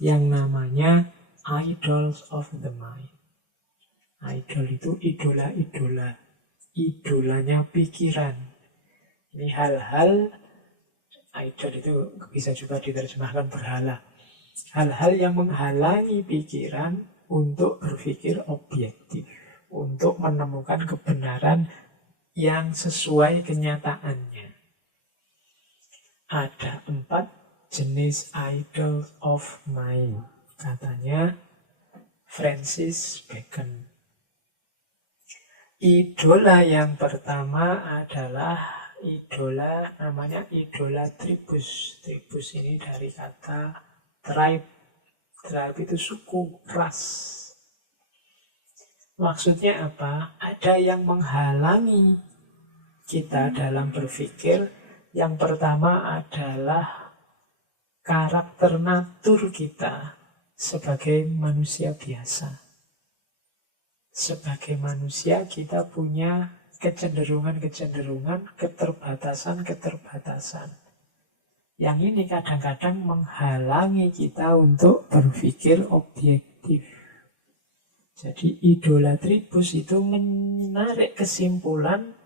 yang namanya idols of the mind. Idol itu idola-idola, idolanya pikiran. Ini hal-hal, idol itu bisa juga diterjemahkan berhala. Hal-hal yang menghalangi pikiran untuk berpikir objektif, untuk menemukan kebenaran yang sesuai kenyataannya. Ada 4 jenis idol of mind, katanya Francis Bacon. Idola yang pertama adalah idola, namanya idola tribus. Tribus ini dari kata tribe. Tribe itu suku, ras. Maksudnya apa? Ada yang menghalangi kita dalam berpikir. Yang pertama adalah karakter natur kita sebagai manusia biasa. Sebagai manusia kita punya kecenderungan-kecenderungan, keterbatasan-keterbatasan. Yang ini kadang-kadang menghalangi kita untuk berpikir objektif. Jadi idola tribus itu menarik kesimpulan,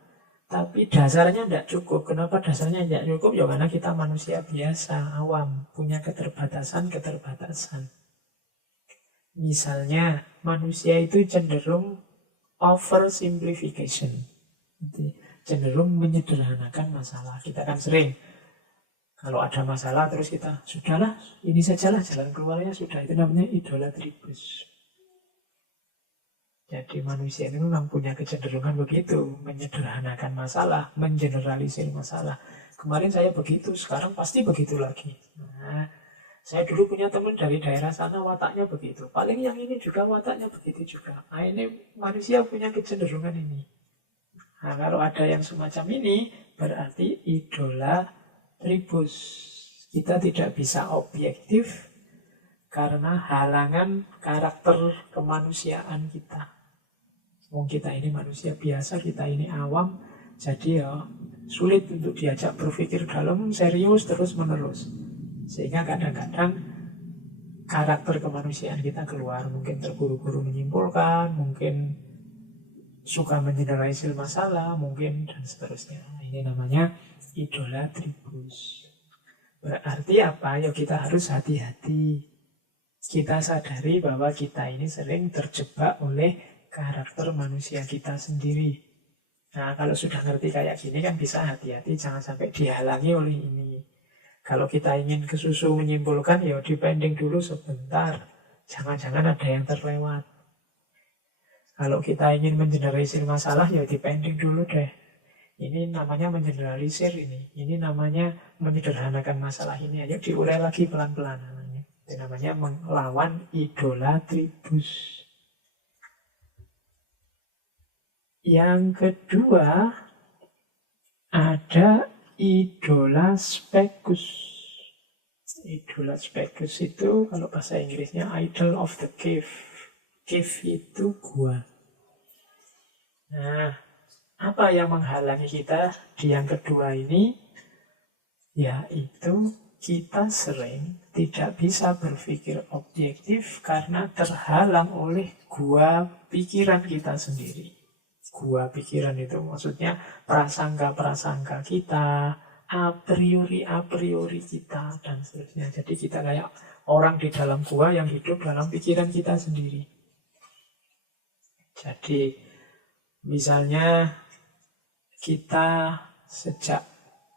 tapi dasarnya tidak cukup. Kenapa dasarnya tidak cukup? Ya karena kita manusia biasa, awam, punya keterbatasan-keterbatasan. Misalnya, manusia itu cenderung oversimplification. Cenderung menyederhanakan masalah. Kita kan sering, kalau ada masalah terus kita, sudahlah, ini sajalah jalan keluarnya sudah. Itu namanya idola tribus. Jadi manusia ini memang punya kecenderungan begitu, menyederhanakan masalah, mengeneralisir masalah. Kemarin saya begitu, sekarang pasti begitu lagi. Nah, saya dulu punya teman dari daerah sana, wataknya begitu. Paling yang ini juga wataknya begitu juga. Nah, ini manusia punya kecenderungan ini. Nah, kalau ada yang semacam ini, berarti idola tribus. Kita tidak bisa objektif karena halangan karakter kemanusiaan kita. Kita ini manusia biasa, kita ini awam, jadi ya sulit untuk diajak berpikir dalam, serius, terus-menerus. Sehingga kadang-kadang karakter kemanusiaan kita keluar, mungkin terburu-buru menyimpulkan, mungkin suka mengeneralisir masalah, mungkin dan seterusnya. Ini namanya idola tribus. Berarti apa? Ya kita harus hati-hati. Kita sadari bahwa kita ini sering terjebak oleh karakter manusia kita sendiri. Nah, kalau sudah ngerti kayak gini kan bisa hati-hati, jangan sampai dihalangi oleh ini. Kalau kita ingin kesusu menyimpulkan, ya dipending dulu sebentar. Jangan-jangan ada yang terlewat. Kalau kita ingin mengeneralisir masalah, ya dipending dulu deh. Ini namanya mengeneralisir ini. Ini namanya menyederhanakan masalah ini. Ayo diurai lagi pelan-pelan namanya. Itu namanya melawan idolatribus. Yang kedua, ada idola spekus. Idola spekus itu kalau bahasa Inggrisnya idol of the cave. Cave itu gua. Nah, apa yang menghalangi kita di yang kedua ini? Yaitu kita sering tidak bisa berpikir objektif karena terhalang oleh gua pikiran kita sendiri. Gua pikiran itu maksudnya prasangka-prasangka kita, a priori kita, dan seterusnya. Jadi kita kayak orang di dalam gua yang hidup dalam pikiran kita sendiri. Jadi misalnya kita sejak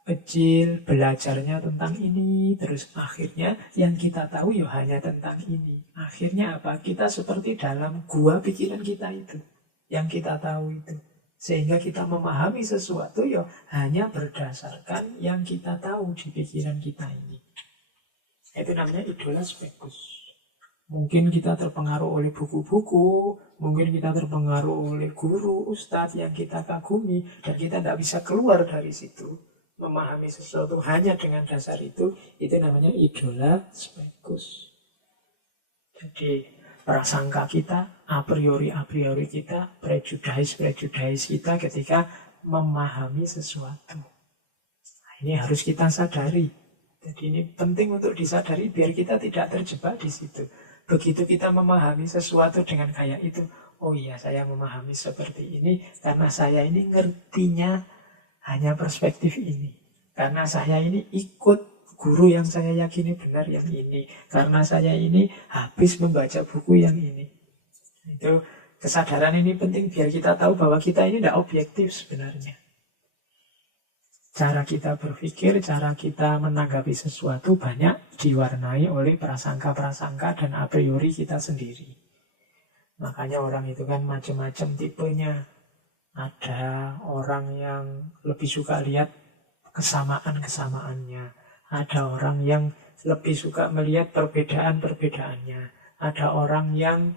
kecil belajarnya tentang ini, terus akhirnya yang kita tahu ya hanya tentang ini. Akhirnya apa? Kita seperti dalam gua pikiran kita itu, yang kita tahu itu. Sehingga kita memahami sesuatu ya hanya berdasarkan yang kita tahu di pikiran kita ini. Itu namanya idola spekus. Mungkin kita terpengaruh oleh buku-buku, mungkin kita terpengaruh oleh guru, ustadz yang kita kagumi, dan kita tidak bisa keluar dari situ. Memahami sesuatu hanya dengan dasar itu namanya idola spekus. Jadi prasangka kita, a priori kita, prejudice kita ketika memahami sesuatu. Nah, ini harus kita sadari. Jadi ini penting untuk disadari biar kita tidak terjebak di situ. Begitu kita memahami sesuatu dengan kayak itu, oh iya saya memahami seperti ini karena saya ini ngertinya hanya perspektif ini. Karena saya ini ikut guru yang saya yakini benar yang ini. Karena saya ini habis membaca buku yang ini. Itu kesadaran ini penting biar kita tahu bahwa kita ini tidak objektif sebenarnya. Cara kita berpikir, cara kita menanggapi sesuatu banyak diwarnai oleh prasangka-prasangka dan a priori kita sendiri. Makanya orang itu kan macam-macam tipenya. Ada orang yang lebih suka lihat kesamaan-kesamaannya. Ada orang yang lebih suka melihat perbedaan-perbedaannya. Ada orang yang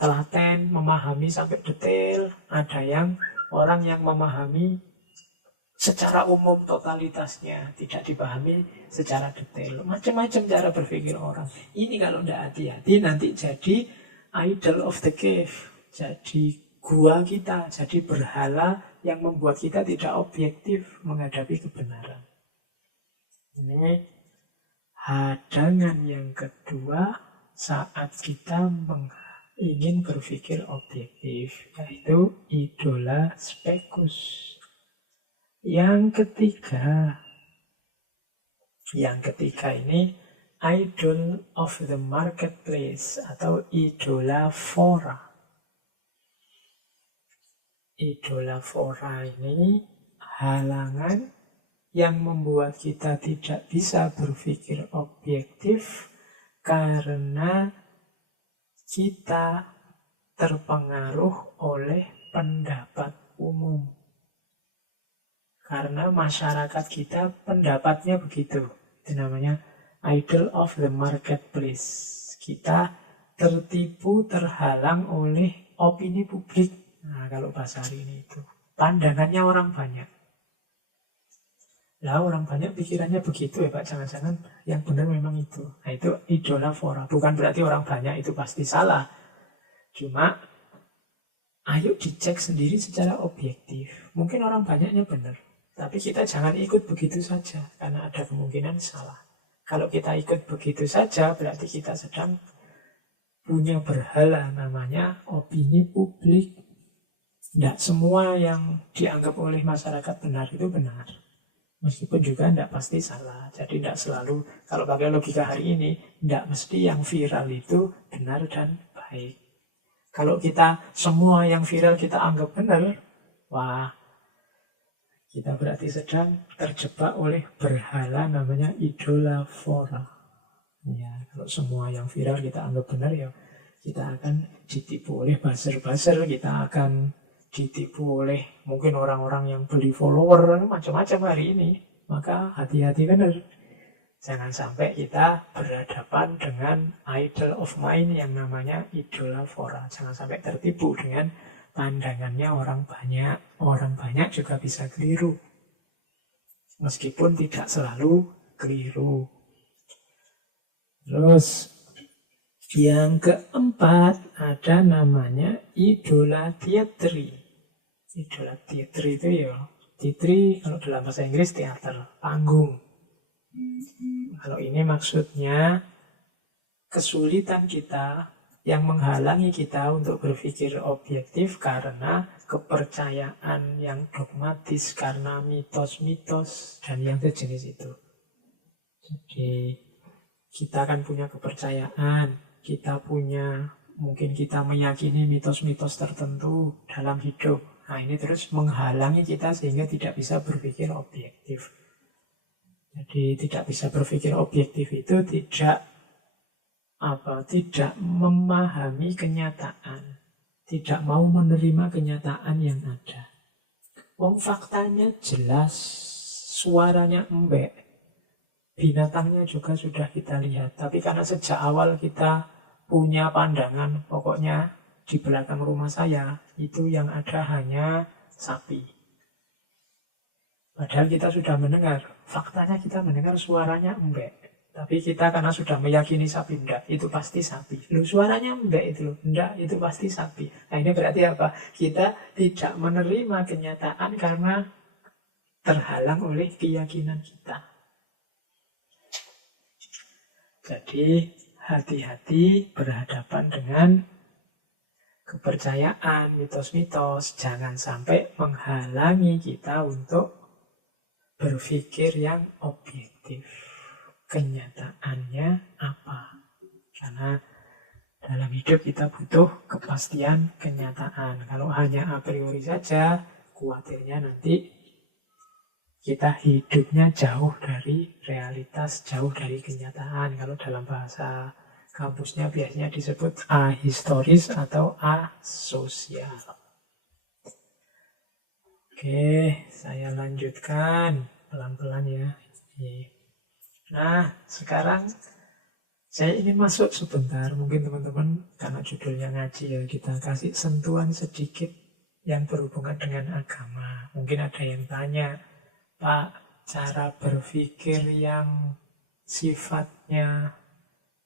telaten, memahami sampai detail. Ada yang orang yang memahami secara umum totalitasnya, tidak dipahami secara detail. Macam-macam cara berpikir orang. Ini kalau tidak hati-hati nanti jadi idol of the cave. Jadi gua kita, jadi berhala yang membuat kita tidak objektif menghadapi kebenaran. Ini hadangan yang kedua saat kita ingin berpikir objektif, yaitu idola spekus. Yang ketiga ini idol of the marketplace atau idola fora. Idola fora ini halangan yang membuat kita tidak bisa berpikir objektif karena kita terpengaruh oleh pendapat umum. Karena masyarakat kita pendapatnya begitu. Itu namanya idol of the marketplace. Kita tertipu, terhalang oleh opini publik. Nah, kalau bahasa hari ini itu pandangannya orang banyak. Lah orang banyak pikirannya begitu ya Pak. Jangan-jangan yang benar memang itu. Nah itu idola fora. Bukan berarti orang banyak itu pasti salah. Cuma ayo dicek sendiri secara objektif. Mungkin orang banyaknya benar. Tapi kita jangan ikut begitu saja, karena ada kemungkinan salah. Kalau kita ikut begitu saja, berarti kita sedang punya berhala namanya opini publik. Tidak semua yang dianggap oleh masyarakat benar itu benar. Meskipun juga tidak pasti salah. Jadi tidak selalu, kalau pakai logika hari ini, tidak mesti yang viral itu benar dan baik. Kalau kita semua yang viral kita anggap benar, wah, kita berarti sedang terjebak oleh berhala namanya idola fora. Ya, kalau semua yang viral kita anggap benar ya kita akan ditipu oleh buzzer-buzzer, kita akan ditipu oleh mungkin orang-orang yang beli follower macam-macam hari ini. Maka hati-hati benar. Jangan sampai kita berhadapan dengan idol of mind yang namanya idola fora. Jangan sampai tertipu dengan pandangannya orang banyak. Orang banyak juga bisa keliru. Meskipun tidak selalu keliru. Terus yang keempat ada namanya idola teatri. Idola teatri itu ya, teatri kalau dalam bahasa Inggris teater, panggung. Kalau ini maksudnya kesulitan kita yang menghalangi kita untuk berpikir objektif karena kepercayaan yang dogmatis, karena mitos-mitos dan yang sejenis itu. Jadi kita kan punya kepercayaan, mungkin kita meyakini mitos-mitos tertentu dalam hidup. Nah ini terus menghalangi kita sehingga tidak bisa berpikir objektif. Jadi tidak bisa berpikir objektif itu tidak memahami kenyataan, tidak mau menerima kenyataan yang ada. Wong faktanya jelas, suaranya embek, binatangnya juga sudah kita lihat. Tapi karena sejak awal kita punya pandangan, pokoknya di belakang rumah saya itu yang ada hanya sapi. Padahal kita sudah mendengar, faktanya kita mendengar suaranya embek. Tapi kita karena sudah meyakini sapi, enggak, itu pasti sapi. Loh, suaranya embek itu, enggak, itu pasti sapi. Nah ini berarti apa? Kita tidak menerima kenyataan karena terhalang oleh keyakinan kita. Jadi hati-hati berhadapan dengan kepercayaan, mitos-mitos. Jangan sampai menghalangi kita untuk berpikir yang objektif. Kenyataannya apa? Karena dalam hidup kita butuh kepastian kenyataan. Kalau hanya a priori saja, khawatirnya nanti kita hidupnya jauh dari realitas, jauh dari kenyataan. Kalau dalam bahasa kampusnya biasanya disebut ahistoris atau asosial. Oke, saya lanjutkan pelan-pelan ya. Nah, sekarang saya ingin masuk sebentar. Mungkin teman-teman, karena judulnya ngaji ya, kita kasih sentuhan sedikit yang berhubungan dengan agama. Mungkin ada yang tanya, Pak, cara berpikir yang sifatnya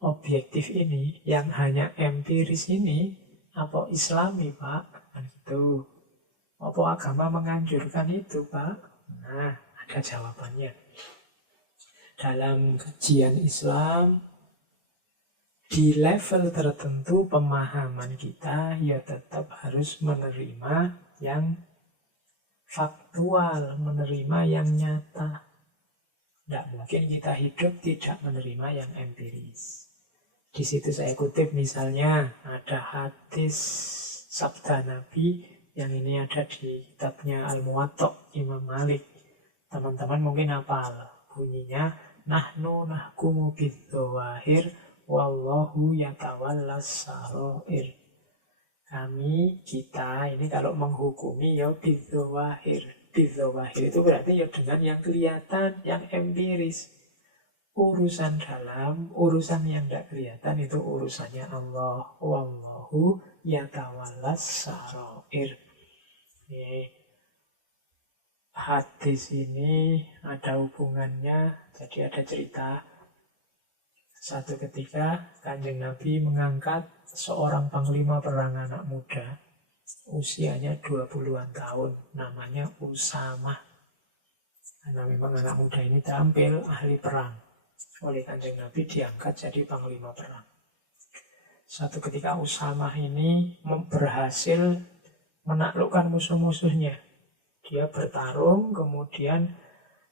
objektif ini, yang hanya empiris ini, apa Islami, Pak? Kan gitu. Apa agama menganjurkan itu, Pak? Nah, ada jawabannya. Dalam kajian Islam, di level tertentu pemahaman kita ya tetap harus menerima yang faktual, menerima yang nyata. Tidak mungkin kita hidup tidak menerima yang empiris. Di situ saya kutip misalnya ada hadis sabda Nabi yang ini ada di kitabnya Al-Muwatta Imam Malik. Teman-teman mungkin hafal. Bunyinya, nahnu nahkumu bidzawahir wallahu yatawallas sarair. Kita ini kalau menghukumi ya bidzawahir. Bidzawahir itu berarti ya dengan yang kelihatan, yang empiris. Urusan dalam, urusan yang tidak kelihatan itu urusannya Allah. Wallahu yatawallas sarair. Hadis ini ada hubungannya, jadi ada cerita. Satu ketika Kanjeng Nabi mengangkat seorang panglima perang anak muda, usianya 20-an tahun, namanya Usamah. Karena memang anak muda ini tampil ahli perang. Oleh Kanjeng Nabi diangkat jadi panglima perang. Satu ketika Usamah ini berhasil menaklukkan musuh-musuhnya. Dia bertarung, kemudian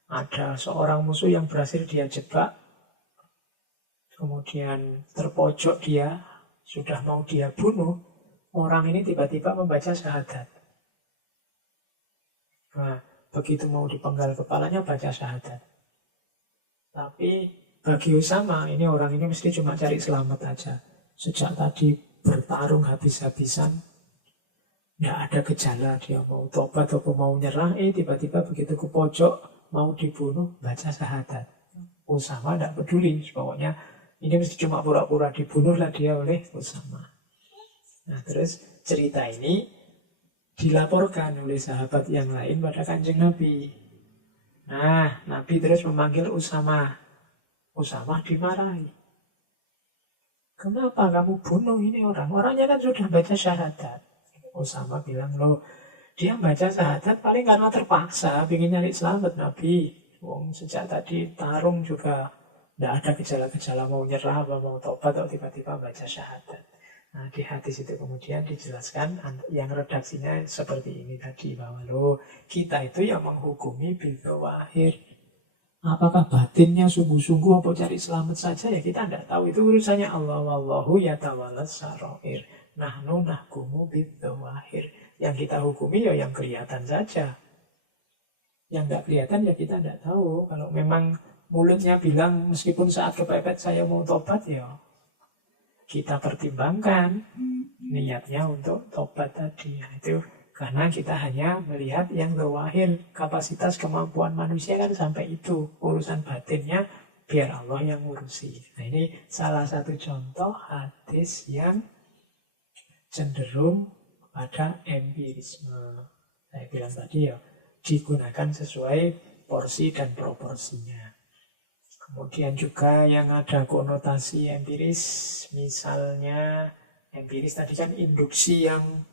ada seorang musuh yang berhasil dia jebak. Kemudian terpojok dia, sudah mau dia bunuh. Orang ini tiba-tiba membaca syahadat. Nah, begitu mau dipenggal kepalanya baca syahadat. Tapi bagi Usama, ini orang ini mesti cuma cari selamat aja. Sejak tadi bertarung habis-habisan, nggak ada gejala dia mau tobat atau mau nyerah. Tiba-tiba begitu ke pojok, mau dibunuh, baca syahadat. Usama nggak peduli, pokoknya ini mesti cuma pura-pura dibunuh lah dia oleh Usama. Nah terus cerita ini dilaporkan oleh sahabat yang lain pada Kanjeng Nabi. Nah, Nabi terus memanggil Usama. Usama dimarahi. Kenapa kamu bunuh ini orang? Orangnya kan sudah baca syahadat. Usama bilang, loh, dia baca syahadat paling karena terpaksa, ingin nyari selamat Nabi. Wong sejak tadi tarung juga tidak ada gejala-gejala mau nyerah, mau tobat, atau tiba-tiba baca syahadat. Nah, di hadis itu kemudian dijelaskan yang redaksinya seperti ini tadi, bahwa loh, kita itu yang menghukumi bil zawahir. Apakah batinnya sungguh-sungguh apa cari selamat saja ya kita tidak tahu. Itu urusannya Allah, wallahu yatawalas sarair. Nahnu nahkumu bil zawahir. Yang kita hukumi ya yang kelihatan saja. Yang nggak kelihatan ya kita tidak tahu. Kalau memang mulutnya bilang meskipun saat kepepet saya mau tobat ya kita pertimbangkan niatnya untuk tobat tadi. Itu karena kita hanya melihat yang zawahir, kapasitas kemampuan manusia kan sampai itu. Urusan batinnya biar Allah yang ngurusi. Nah ini salah satu contoh hadis yang cenderung pada empirisme. Saya bilang tadi ya, digunakan sesuai porsi dan proporsinya. Kemudian juga yang ada konotasi empiris, misalnya empiris tadi kan induksi yang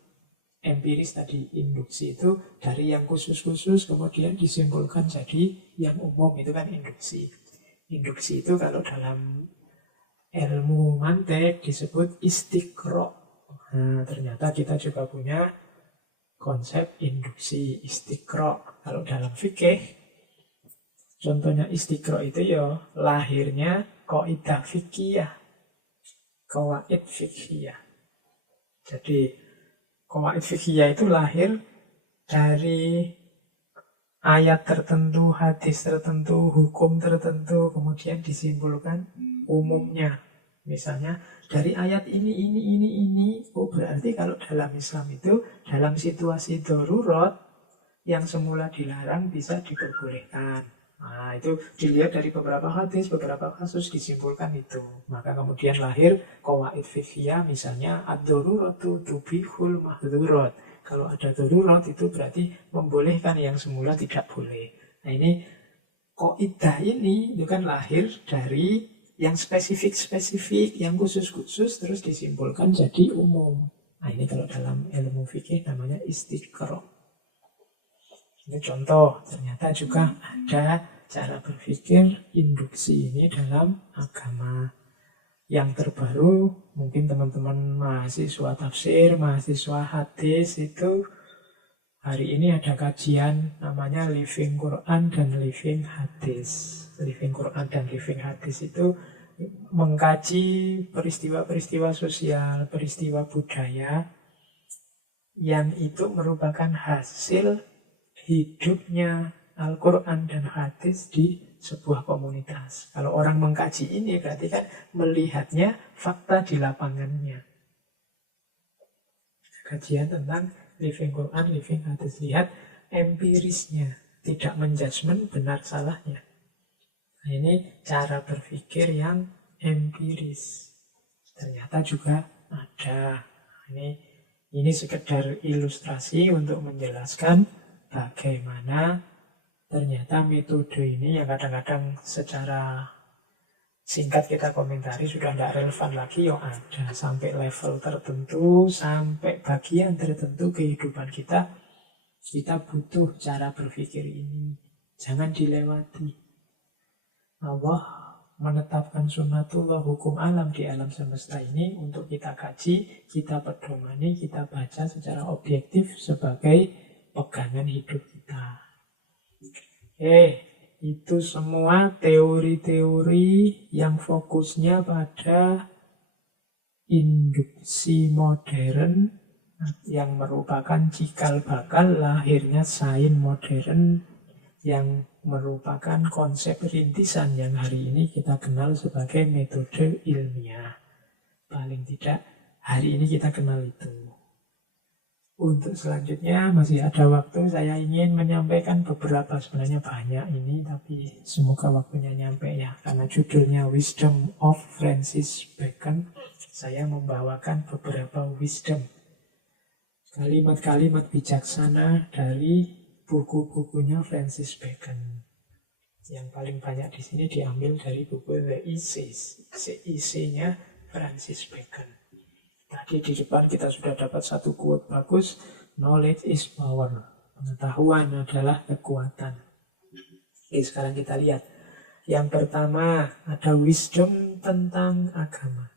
empiris tadi, induksi itu dari yang khusus-khusus kemudian disimpulkan jadi yang umum, itu kan induksi. Induksi itu kalau dalam ilmu mantek disebut istiqro. Nah, ternyata kita juga punya konsep induksi istiqro. Kalau dalam fikih, contohnya istiqro itu ya lahirnya kaidah fikih, qawaid fikih. Jadi qawaid fikih itu lahir dari ayat tertentu, hadis tertentu, hukum tertentu, kemudian disimpulkan umumnya. Misalnya dari ayat ini, oh berarti kalau dalam Islam itu dalam situasi darurat yang semula dilarang bisa diperbolehkan. Nah itu dilihat dari beberapa hadis, beberapa kasus disimpulkan itu. Maka kemudian lahir qawaid fiqhiyah, misalnya ad-daruratu tubihul mahdzurat. Kalau ada darurat itu berarti membolehkan yang semula tidak boleh. Nah ini kaidah ini itu kan lahir dari yang spesifik-spesifik, yang khusus-khusus terus disimpulkan jadi umum. Nah ini kalau dalam ilmu fikih namanya istiqro. Ini contoh, ternyata juga ada cara berpikir induksi ini dalam agama. Yang terbaru, mungkin teman-teman mahasiswa tafsir, mahasiswa hadis itu hari ini ada kajian namanya Living Quran dan Living Hadis. Living Quran dan Living Hadis itu mengkaji peristiwa-peristiwa sosial, peristiwa budaya yang itu merupakan hasil hidupnya Al-Quran dan hadis di sebuah komunitas. Kalau orang mengkaji ini berarti kan melihatnya fakta di lapangannya. Kajian tentang living Quran, living hadis. Lihat empirisnya, tidak menjudgment benar salahnya. Nah, ini cara berpikir yang empiris. Ternyata juga ada. Ini sekedar ilustrasi untuk menjelaskan bagaimana ternyata metode ini yang kadang-kadang secara singkat kita komentari sudah tidak relevan lagi, ada sampai level tertentu, sampai bagian tertentu kehidupan kita butuh cara berpikir ini. Jangan dilewati. Allah menetapkan sunnatullah, hukum alam di alam semesta ini untuk kita kaji, kita pedomani, kita baca secara objektif sebagai pegangan hidup kita. Itu semua teori-teori yang fokusnya pada induksi modern yang merupakan cikal bakal lahirnya sains modern yang merupakan konsep rintisan yang hari ini kita kenal sebagai metode ilmiah. Paling tidak hari ini kita kenal itu. Untuk selanjutnya masih ada waktu, saya ingin menyampaikan beberapa, sebenarnya banyak ini, tapi semoga waktunya nyampe ya. Karena judulnya Wisdom of Francis Bacon, saya membawakan beberapa wisdom, kalimat-kalimat bijaksana dari buku-bukunya Francis Bacon. Yang paling banyak di sini diambil dari buku The Essays, Essay-nya Francis Bacon. Tadi di depan kita sudah dapat satu quote bagus, knowledge is power. Pengetahuan adalah kekuatan. Oke, sekarang kita lihat. Yang pertama, ada wisdom tentang agama.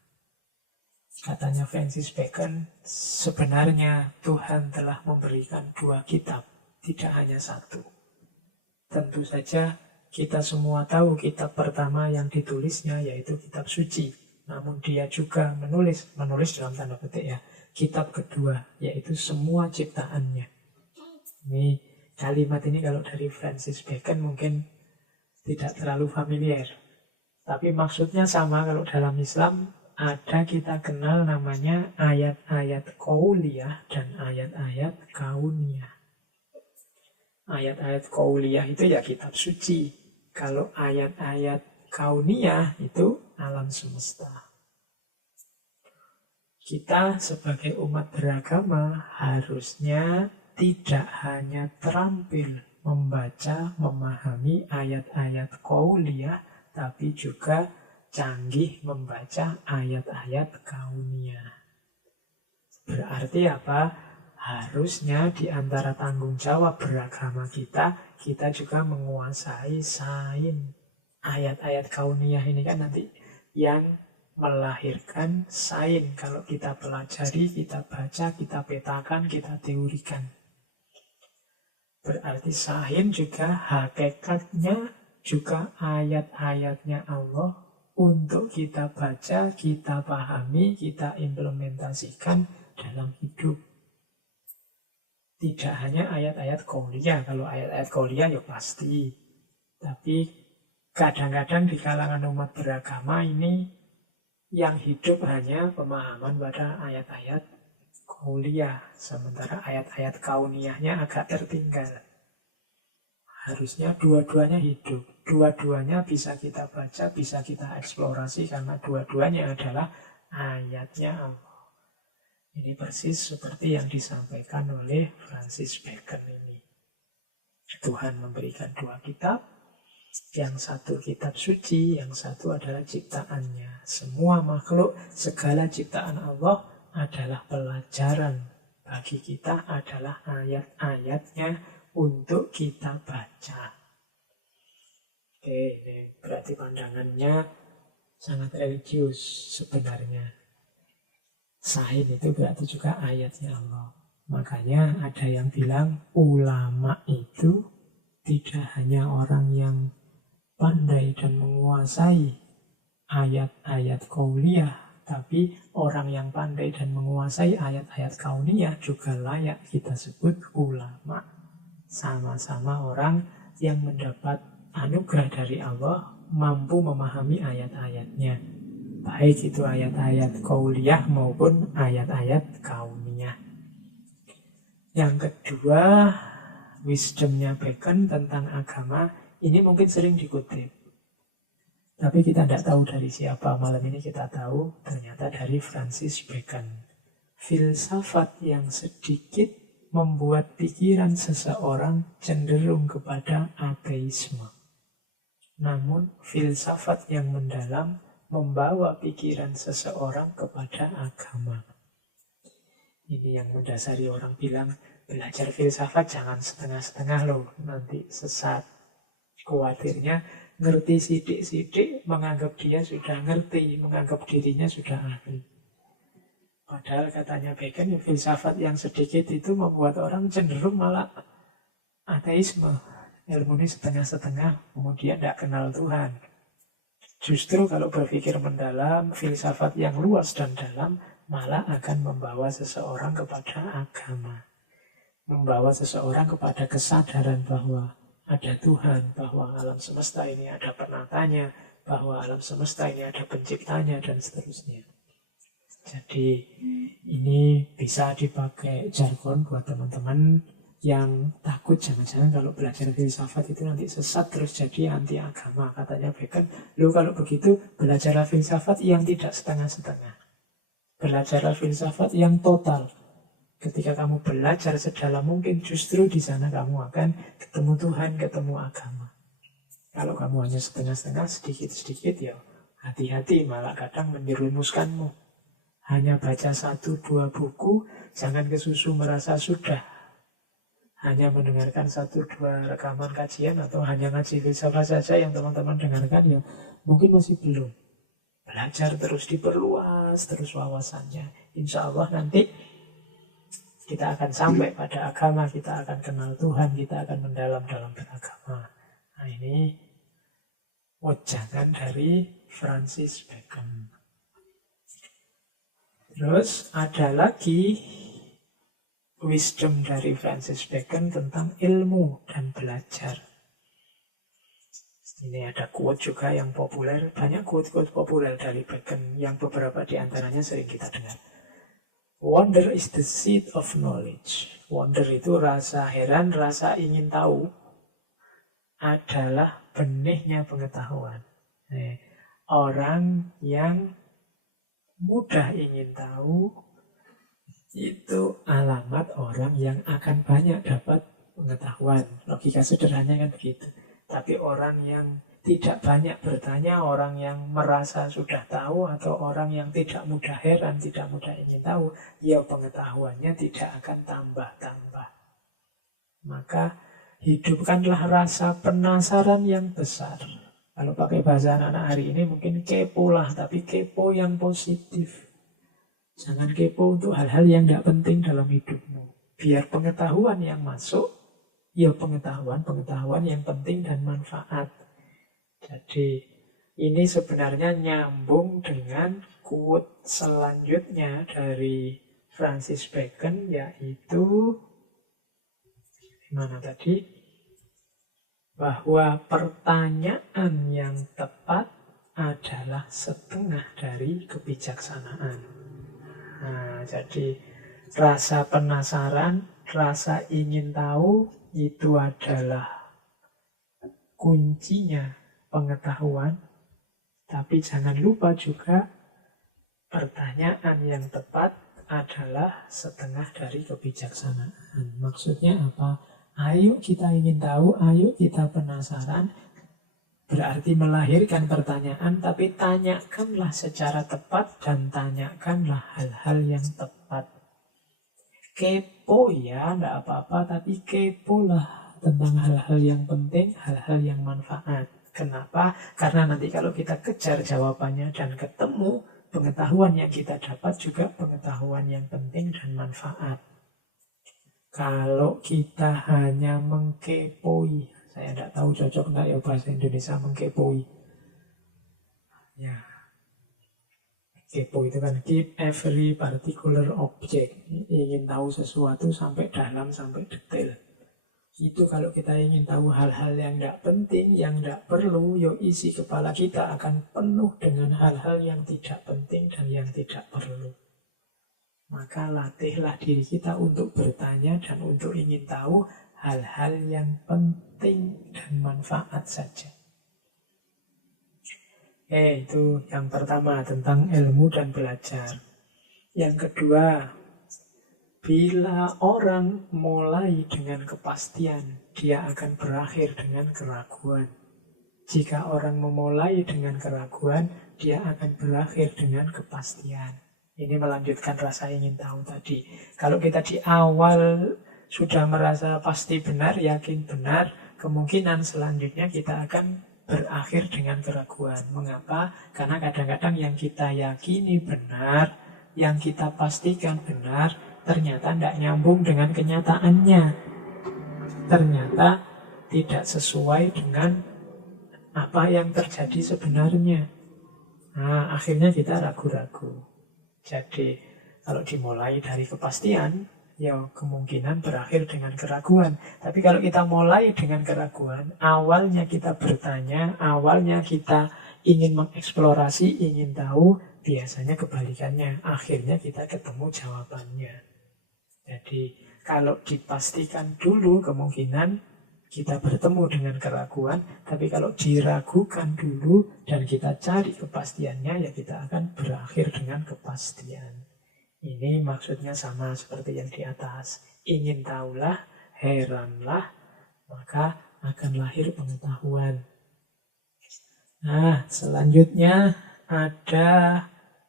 Katanya Francis Bacon, sebenarnya Tuhan telah memberikan 2 kitab, tidak hanya 1. Tentu saja kita semua tahu kitab pertama yang ditulisnya yaitu kitab suci. Namun dia juga menulis dalam tanda petik ya, kitab kedua, yaitu semua ciptaannya. Ini kalimat ini kalau dari Francis Bacon mungkin tidak terlalu familiar. Tapi maksudnya sama. Kalau dalam Islam ada kita kenal namanya ayat-ayat qauliyah dan ayat-ayat kauniyah. Ayat-ayat qauliyah itu ya kitab suci. Kalau ayat-ayat kauniyah itu alam semesta. Kita sebagai umat beragama harusnya tidak hanya terampil membaca, memahami ayat-ayat qauliyah, tapi juga canggih membaca ayat-ayat kauniyah. Berarti apa? Harusnya di antara tanggung jawab beragama kita juga menguasai sains. Ayat-ayat kauniyah ini kan nanti yang melahirkan sains. Kalau kita pelajari, kita baca, kita petakan, kita teorikan. Berarti sains juga hakikatnya juga ayat-ayatnya Allah untuk kita baca, kita pahami, kita implementasikan dalam hidup. Tidak hanya ayat-ayat qauliyah. Kalau ayat-ayat qauliyah ya pasti. Tapi kadang-kadang di kalangan umat beragama ini yang hidup hanya pemahaman pada ayat-ayat qauliyah. Sementara ayat-ayat kauniyahnya agak tertinggal. Harusnya dua-duanya hidup. Dua-duanya bisa kita baca, bisa kita eksplorasi karena dua-duanya adalah ayatnya Allah. Ini persis seperti yang disampaikan oleh Francis Bacon ini. Tuhan memberikan 2 kitab. Yang satu kitab suci, yang satu adalah ciptaannya. Semua makhluk, segala ciptaan Allah adalah pelajaran bagi kita, adalah ayat-ayatnya untuk kita baca. Oke, ini berarti pandangannya sangat religius sebenarnya. Sains itu berarti juga ayatnya Allah. Makanya ada yang bilang ulama itu tidak hanya orang yang pandai dan menguasai ayat-ayat qauliyah, tapi orang yang pandai dan menguasai ayat-ayat kauniyah juga layak kita sebut ulama. Sama-sama orang yang mendapat anugerah dari Allah, mampu memahami ayat-ayatnya. Baik itu ayat-ayat qauliyah maupun ayat-ayat kauniyah. Yang kedua, wisdomnya Bacon tentang agama, ini mungkin sering dikutip. Tapi kita tidak tahu dari siapa. Malam ini kita tahu ternyata dari Francis Bacon. Filsafat yang sedikit membuat pikiran seseorang cenderung kepada ateisme. Namun filsafat yang mendalam membawa pikiran seseorang kepada agama. Ini yang mendasari orang bilang, belajar filsafat jangan setengah-setengah loh, nanti sesat. Khawatirnya ngerti sidik-sidik, menganggap dia sudah ngerti, menganggap dirinya sudah ahli. Padahal katanya Bacon, filsafat yang sedikit itu membuat orang cenderung malah ateisme. Ilmunya setengah-setengah, kemudian tidak kenal Tuhan. Justru kalau berpikir mendalam, filsafat yang luas dan dalam malah akan membawa seseorang kepada agama. Membawa seseorang kepada kesadaran bahwa ada Tuhan, bahwa alam semesta ini ada penatanya, bahwa alam semesta ini ada penciptanya, dan seterusnya. Jadi ini bisa dipakai jargon buat teman-teman yang takut jangan-jangan kalau belajar filsafat itu nanti sesat terus jadi anti agama. Katanya Bacon, lu kalau begitu belajarlah filsafat yang tidak setengah-setengah. Belajarlah filsafat yang total. Ketika kamu belajar sedalam mungkin, justru di sana kamu akan ketemu Tuhan, ketemu agama. Kalau kamu hanya setengah-setengah, sedikit-sedikit, ya hati-hati, malah kadang menjerumuskanmu. Hanya baca 1-2 buku, jangan kesusu merasa sudah. Hanya mendengarkan 1-2 rekaman kajian atau hanya ngaji filsafat saja yang teman-teman dengarkan, ya mungkin masih belum. Belajar terus, diperluas terus wawasannya. Insya Allah nanti kita akan sampai pada agama, kita akan kenal Tuhan, kita akan mendalam dalam beragama. Nah ini wejangan dari Francis Bacon. Terus ada lagi wisdom dari Francis Bacon tentang ilmu dan belajar. Ini ada quote juga yang populer, banyak quote-quote populer dari Bacon yang beberapa di antaranya sering kita dengar. Wonder is the seed of knowledge. Wonder itu rasa heran, rasa ingin tahu adalah benihnya pengetahuan. Orang yang mudah ingin tahu itu alamat orang yang akan banyak dapat pengetahuan. Logika sederhananya kan begitu. Tapi orang yang tidak banyak bertanya, orang yang merasa sudah tahu, atau orang yang tidak mudah heran, tidak mudah ingin tahu, ya pengetahuannya tidak akan tambah-tambah. Maka hidupkanlah rasa penasaran yang besar. Kalau pakai bahasa anak-anak hari ini mungkin kepo lah, tapi kepo yang positif. Jangan kepo untuk hal-hal yang tidak penting dalam hidupmu. Biar pengetahuan yang masuk, ya pengetahuan yang penting dan manfaat. Jadi ini sebenarnya nyambung dengan quote selanjutnya dari Francis Bacon, yaitu mana tadi? Bahwa pertanyaan yang tepat adalah setengah dari kebijaksanaan. Nah, jadi rasa penasaran, rasa ingin tahu itu adalah kuncinya pengetahuan. Tapi jangan lupa juga pertanyaan yang tepat adalah setengah dari kebijaksanaan. Maksudnya apa? Ayo kita ingin tahu, ayo kita penasaran. Berarti melahirkan pertanyaan, tapi tanyakanlah secara tepat dan tanyakanlah hal-hal yang tepat. Kepo ya, tidak apa-apa, tapi kepolah tentang hal-hal yang penting, hal-hal yang manfaat. Kenapa? Karena nanti kalau kita kejar jawabannya dan ketemu, pengetahuan yang kita dapat juga pengetahuan yang penting dan manfaat. Kalau kita hanya mengkepoi, saya tidak tahu cocok enggak ya bahasa Indonesia mengkepoi. Ya, kepo itu kan keep every particular object. Ingin tahu sesuatu sampai dalam, sampai detail. Itu kalau kita ingin tahu hal-hal yang tidak penting, yang tidak perlu, yo isi kepala kita akan penuh dengan hal-hal yang tidak penting dan yang tidak perlu. Maka latihlah diri kita untuk bertanya dan untuk ingin tahu hal-hal yang penting dan manfaat saja. Itu yang pertama tentang ilmu dan belajar. Yang kedua, bila orang mulai dengan kepastian, dia akan berakhir dengan keraguan. Jika orang memulai dengan keraguan, dia akan berakhir dengan kepastian. Ini melanjutkan rasa ingin tahu tadi. Kalau kita di awal sudah merasa pasti benar, yakin benar, kemungkinan selanjutnya kita akan berakhir dengan keraguan. Mengapa? Karena kadang-kadang yang kita yakini benar, yang kita pastikan benar, ternyata tidak nyambung dengan kenyataannya. Ternyata tidak sesuai dengan apa yang terjadi sebenarnya. Akhirnya kita ragu-ragu. Jadi, kalau dimulai dari kepastian, ya kemungkinan berakhir dengan keraguan. Tapi kalau kita mulai dengan keraguan, awalnya kita bertanya, awalnya kita ingin mengeksplorasi, ingin tahu, biasanya kebalikannya. Akhirnya kita ketemu jawabannya. Jadi kalau dipastikan dulu, kemungkinan kita bertemu dengan keraguan. Tapi kalau diragukan dulu dan kita cari kepastiannya, ya kita akan berakhir dengan kepastian. Ini maksudnya sama seperti yang di atas. Ingin tahulah, heranlah, maka akan lahir pengetahuan. Nah, selanjutnya ada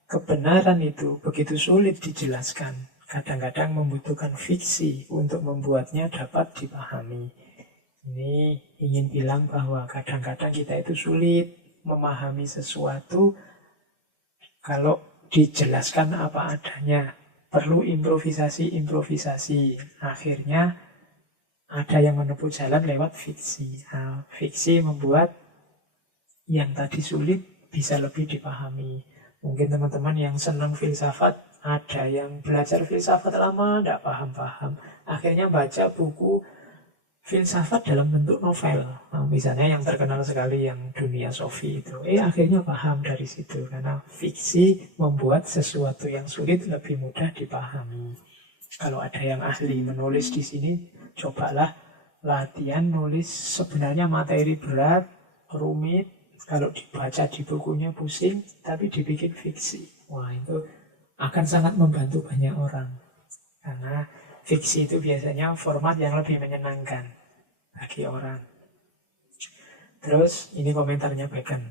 kebenaran itu begitu sulit dijelaskan. Kadang-kadang membutuhkan fiksi untuk membuatnya dapat dipahami. Ini ingin bilang bahwa kadang-kadang kita itu sulit memahami sesuatu kalau dijelaskan apa adanya. Perlu improvisasi. Akhirnya ada yang menempuh jalan lewat fiksi. Nah, fiksi membuat yang tadi sulit bisa lebih dipahami. Mungkin teman-teman yang senang filsafat, ada yang belajar filsafat lama, tidak paham-paham. Akhirnya baca buku filsafat dalam bentuk novel. Nah, misalnya yang terkenal sekali yang Dunia Sofi itu. Akhirnya paham dari situ. Karena fiksi membuat sesuatu yang sulit lebih mudah dipahami. Kalau ada yang ahli menulis di sini, cobalah latihan nulis sebenarnya materi berat, rumit. Kalau dibaca di bukunya pusing, tapi dibikin fiksi. Wah, itu akan sangat membantu banyak orang. Karena fiksi itu biasanya format yang lebih menyenangkan bagi orang. Terus ini komentarnya Bacon.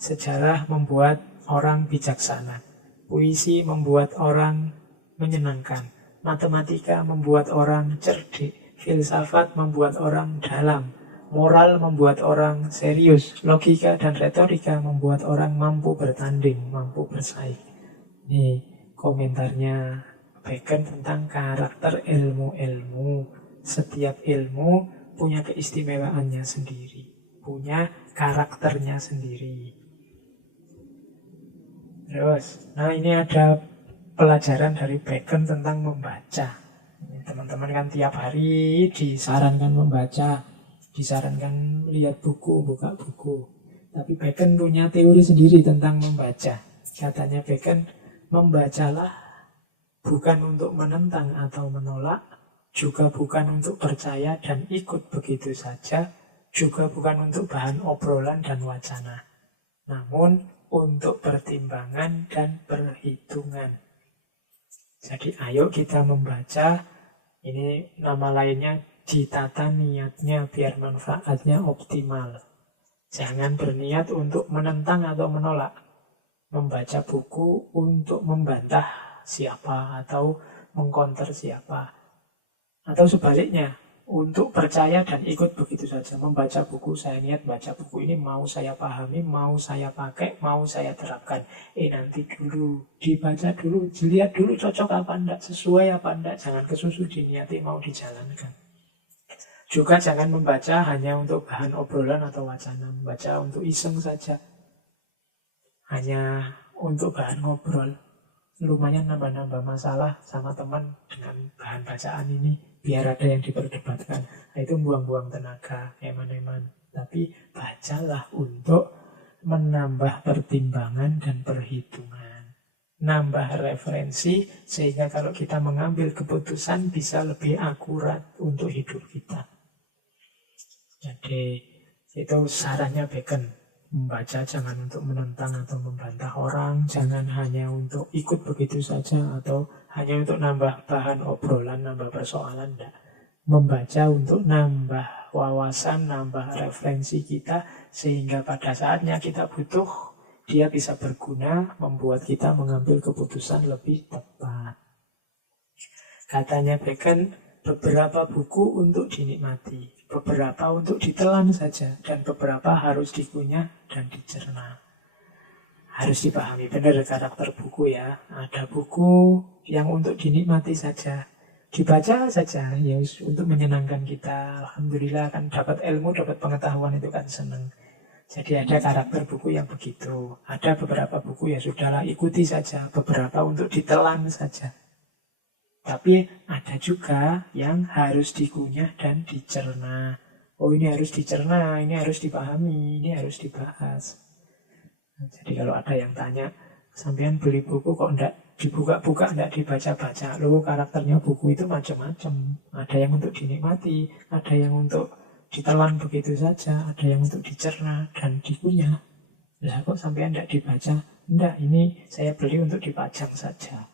Sejarah membuat orang bijaksana. Puisi membuat orang menyenangkan. Matematika membuat orang cerdik. Filsafat membuat orang dalam. Moral membuat orang serius. Logika dan retorika membuat orang mampu bertanding, mampu bersaing. Ini komentarnya Bacon tentang karakter ilmu-ilmu. Setiap ilmu punya keistimewaannya sendiri, punya karakternya sendiri. Terus, nah ini ada pelajaran dari Bacon tentang membaca. Teman-teman kan tiap hari disarankan membaca, disarankan lihat buku, buka buku. Tapi Bacon punya teori sendiri tentang membaca. Katanya Bacon, membacalah bukan untuk menentang atau menolak, juga bukan untuk percaya dan ikut begitu saja, juga bukan untuk bahan obrolan dan wacana, namun untuk pertimbangan dan perhitungan. Jadi ayo kita membaca, ini nama lainnya ditata niatnya biar manfaatnya optimal. Jangan berniat untuk menentang atau menolak. Membaca buku untuk membantah siapa atau mengkonter siapa. Atau sebaliknya, untuk percaya dan ikut begitu saja. Membaca buku, saya niat baca buku ini mau saya pahami, mau saya pakai, mau saya terapkan. Nanti dulu, dibaca dulu, dilihat dulu cocok apa enggak, sesuai apa enggak. Jangan kesusu diniati mau dijalankan. Juga jangan membaca hanya untuk bahan obrolan atau wacana. Membaca untuk iseng saja. Hanya untuk bahan ngobrol. Lumayan nambah-nambah masalah sama teman dengan bahan bacaan ini. Biar ada yang diperdebatkan. Nah, itu buang-buang tenaga, eman-eman. Tapi bacalah untuk menambah pertimbangan dan perhitungan. Nambah referensi, sehingga kalau kita mengambil keputusan bisa lebih akurat untuk hidup kita. Jadi itu sarannya Bacon. Membaca jangan untuk menentang atau membantah orang, jangan hanya untuk ikut begitu saja atau hanya untuk nambah bahan obrolan, nambah persoalan, enggak. Membaca untuk nambah wawasan, nambah referensi kita, sehingga pada saatnya kita butuh, dia bisa berguna, membuat kita mengambil keputusan lebih tepat. Katanya Bacon, beberapa buku untuk dinikmati, beberapa untuk ditelan saja, dan beberapa harus dikunyah dan dicerna. Harus dipahami benar karakter buku ya. Ada buku yang untuk dinikmati saja, dibaca saja, ya untuk menyenangkan kita. Alhamdulillah kan dapat ilmu, dapat pengetahuan itu kan senang. Jadi ada karakter buku yang begitu. Ada beberapa buku ya sudahlah ikuti saja, beberapa untuk ditelan saja. Tapi ada juga yang harus dikunyah dan dicerna. Oh, ini harus dicerna, ini harus dipahami, ini harus dibahas. Jadi kalau ada yang tanya, sampean beli buku kok enggak dibuka-buka, enggak dibaca-baca. Loh, karakternya buku itu macam-macam. Ada yang untuk dinikmati, ada yang untuk ditelan begitu saja, ada yang untuk dicerna dan dikunyah. Lah kok sampean enggak dibaca? Enggak, ini saya beli untuk dipajang saja.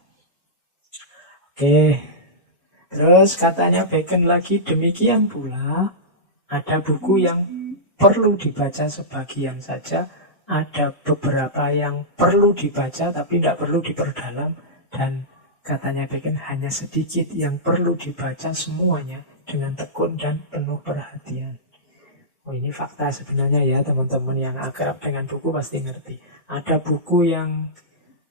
Oke. Terus katanya Bacon lagi, demikian pula ada buku yang perlu dibaca sebagian saja, ada beberapa yang perlu dibaca tapi tidak perlu diperdalam, dan katanya Bacon hanya sedikit yang perlu dibaca semuanya dengan tekun dan penuh perhatian. Oh, ini fakta sebenarnya ya, teman-teman yang akrab dengan buku pasti ngerti. Ada buku yang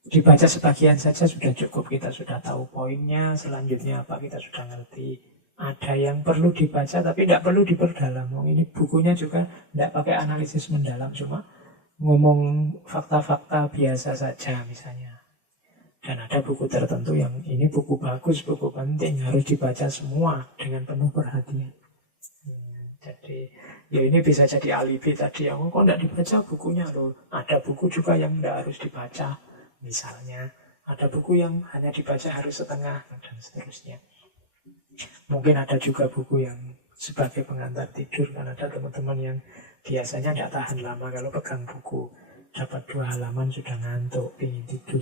dibaca sebagian saja sudah cukup, kita sudah tahu poinnya, selanjutnya apa kita sudah ngerti. Ada yang perlu dibaca tapi tidak perlu diperdalam. Ini bukunya juga tidak pakai analisis mendalam, cuma ngomong fakta-fakta biasa saja misalnya. Dan ada buku tertentu yang ini buku bagus, buku penting, harus dibaca semua dengan penuh perhatian. Jadi ya ini bisa jadi alibi tadi, yang kok tidak dibaca bukunya loh. Ada buku juga yang tidak harus dibaca. Misalnya, ada buku yang hanya dibaca harus setengah, dan seterusnya. Mungkin ada juga buku yang sebagai pengantar tidur, kan ada teman-teman yang biasanya tidak tahan lama kalau pegang buku. Dapat 2 halaman sudah ngantuk, ingin tidur.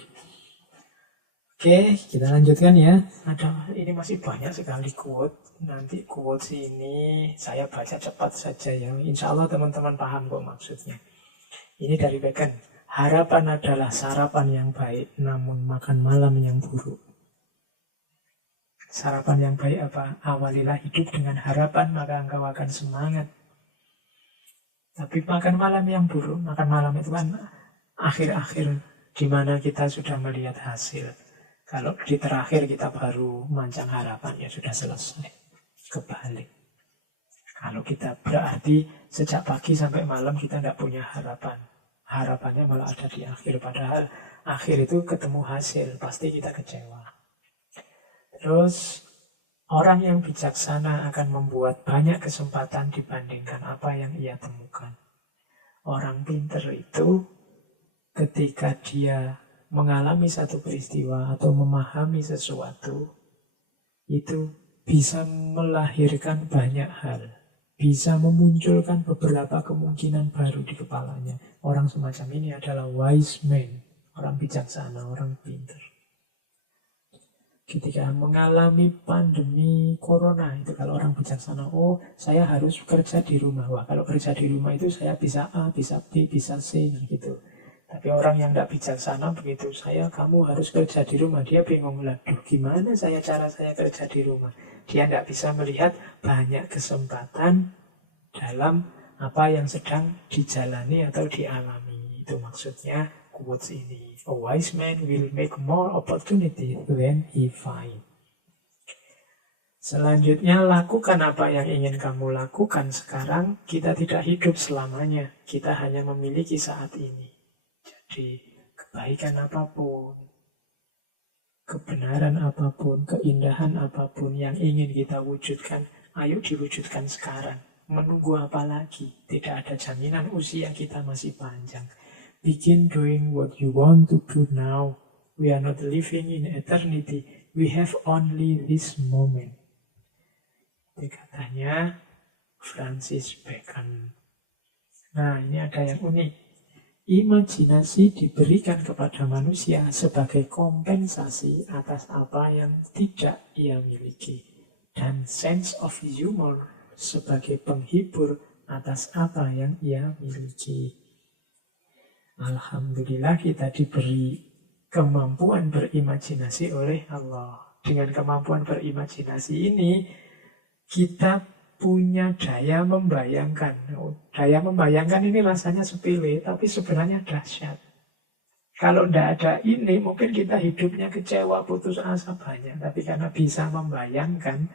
Oke, kita lanjutkan ya. Ini masih banyak sekali quote. Nanti quotes ini saya baca cepat saja ya. Insya Allah teman-teman paham kok maksudnya. Ini dari Bacon. Harapan adalah sarapan yang baik, namun makan malam yang buruk. Sarapan yang baik apa? Awalilah hidup dengan harapan, maka engkau akan semangat. Tapi makan malam yang buruk, makan malam itu kan akhir-akhir di mana kita sudah melihat hasil. Kalau di terakhir kita baru mancang harapan, ya sudah selesai. Kebalik. Kalau kita berarti sejak pagi sampai malam kita tidak punya harapan. Harapannya malah ada di akhir. Padahal akhir itu ketemu hasil, pasti kita kecewa. Terus orang yang bijaksana akan membuat banyak kesempatan dibandingkan apa yang ia temukan. Orang pintar itu ketika dia mengalami satu peristiwa atau memahami sesuatu, itu bisa melahirkan banyak hal. Bisa memunculkan beberapa kemungkinan baru di kepalanya. Orang semacam ini adalah wise man, orang bijaksana, orang pintar. Ketika mengalami pandemi corona, itu kalau orang bijaksana, oh saya harus kerja di rumah. Wah, kalau kerja di rumah itu saya bisa A, bisa B, bisa C, gitu. Tapi orang yang tidak bijaksana begitu, kamu harus kerja di rumah. Dia bingung lah, gimana cara saya kerja di rumah? Dia tidak bisa melihat banyak kesempatan dalam apa yang sedang dijalani atau dialami. Itu maksudnya quotes ini. A wise man will make more opportunity than he find. Selanjutnya, lakukan apa yang ingin kamu lakukan sekarang. Kita tidak hidup selamanya. Kita hanya memiliki saat ini. Jadi, kebaikan apapun, kebenaran apapun, keindahan apapun yang ingin kita wujudkan, ayo diwujudkan sekarang. Menunggu apa lagi? Tidak ada jaminan usia kita masih panjang. Begin doing what you want to do now. We are not living in eternity. We have only this moment. Itu katanya Francis Bacon. Nah, ini ada yang unik. Imajinasi diberikan kepada manusia sebagai kompensasi atas apa yang tidak ia miliki. Dan sense of humor sebagai penghibur atas apa yang ia miliki. Alhamdulillah kita diberi kemampuan berimajinasi oleh Allah. Dengan kemampuan berimajinasi ini, kita punya daya membayangkan. Daya membayangkan ini rasanya sepele, tapi sebenarnya dahsyat. Kalau tidak ada ini, mungkin kita hidupnya kecewa, putus asa banyak. Tapi karena bisa membayangkan,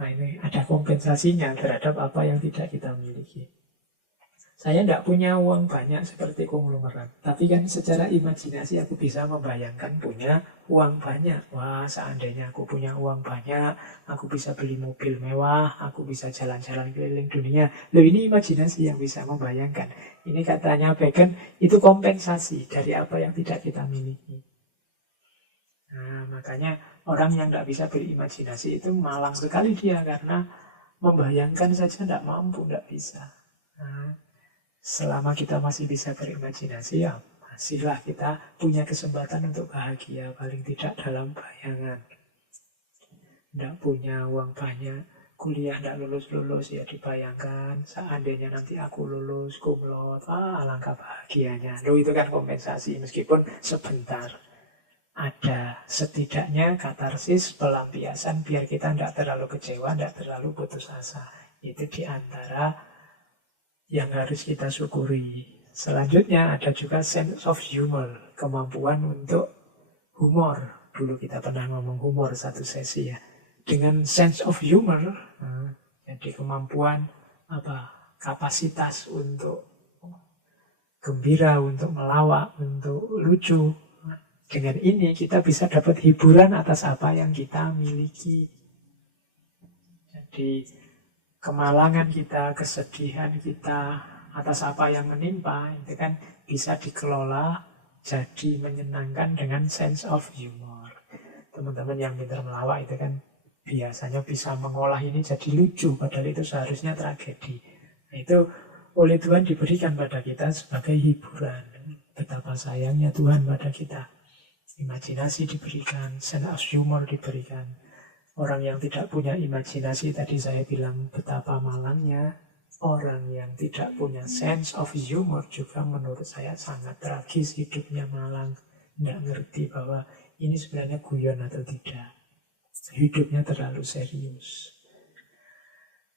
nah ini ada kompensasinya terhadap apa yang tidak kita miliki. Saya tidak punya uang banyak seperti konglomerat. Tapi kan secara imajinasi aku bisa membayangkan punya uang banyak. Wah, seandainya aku punya uang banyak, aku bisa beli mobil mewah, aku bisa jalan-jalan keliling dunia. Loh, ini imajinasi yang bisa membayangkan. Ini katanya Bacon, itu kompensasi dari apa yang tidak kita miliki. Nah, makanya orang yang tidak bisa berimajinasi itu malang sekali dia, karena membayangkan saja tidak mampu, tidak bisa. Nah, selama kita masih bisa berimajinasi, ya masihlah kita punya kesempatan untuk bahagia, paling tidak dalam bayangan. Tidak punya uang banyak, kuliah tidak lulus-lulus, ya dibayangkan seandainya nanti aku lulus cum laude, alangkah bahagianya. Loh, itu kan kompensasi, meskipun sebentar. Ada setidaknya katarsis, pelampiasan, biar kita tidak terlalu kecewa, tidak terlalu putus asa. Itu diantara yang harus kita syukuri. Selanjutnya ada juga sense of humor, kemampuan untuk humor. Dulu kita pernah ngomong humor satu sesi ya. Dengan sense of humor, jadi kemampuan kapasitas untuk gembira, untuk melawak, untuk lucu. Dengan ini kita bisa dapat hiburan atas apa yang kita miliki. Jadi kemalangan kita, kesedihan kita atas apa yang menimpa, itu kan bisa dikelola jadi menyenangkan dengan sense of humor. Teman-teman yang pintar melawak itu kan biasanya bisa mengolah ini jadi lucu, padahal itu seharusnya tragedi. Nah, itu oleh Tuhan diberikan pada kita sebagai hiburan. Betapa sayangnya Tuhan pada kita. Imajinasi diberikan, sense of humor diberikan. Orang yang tidak punya imajinasi, tadi saya bilang betapa malangnya. Orang yang tidak punya sense of humor juga menurut saya sangat tragis, hidupnya malang. Tidak ngerti bahwa ini sebenarnya guyon atau tidak. Hidupnya terlalu serius.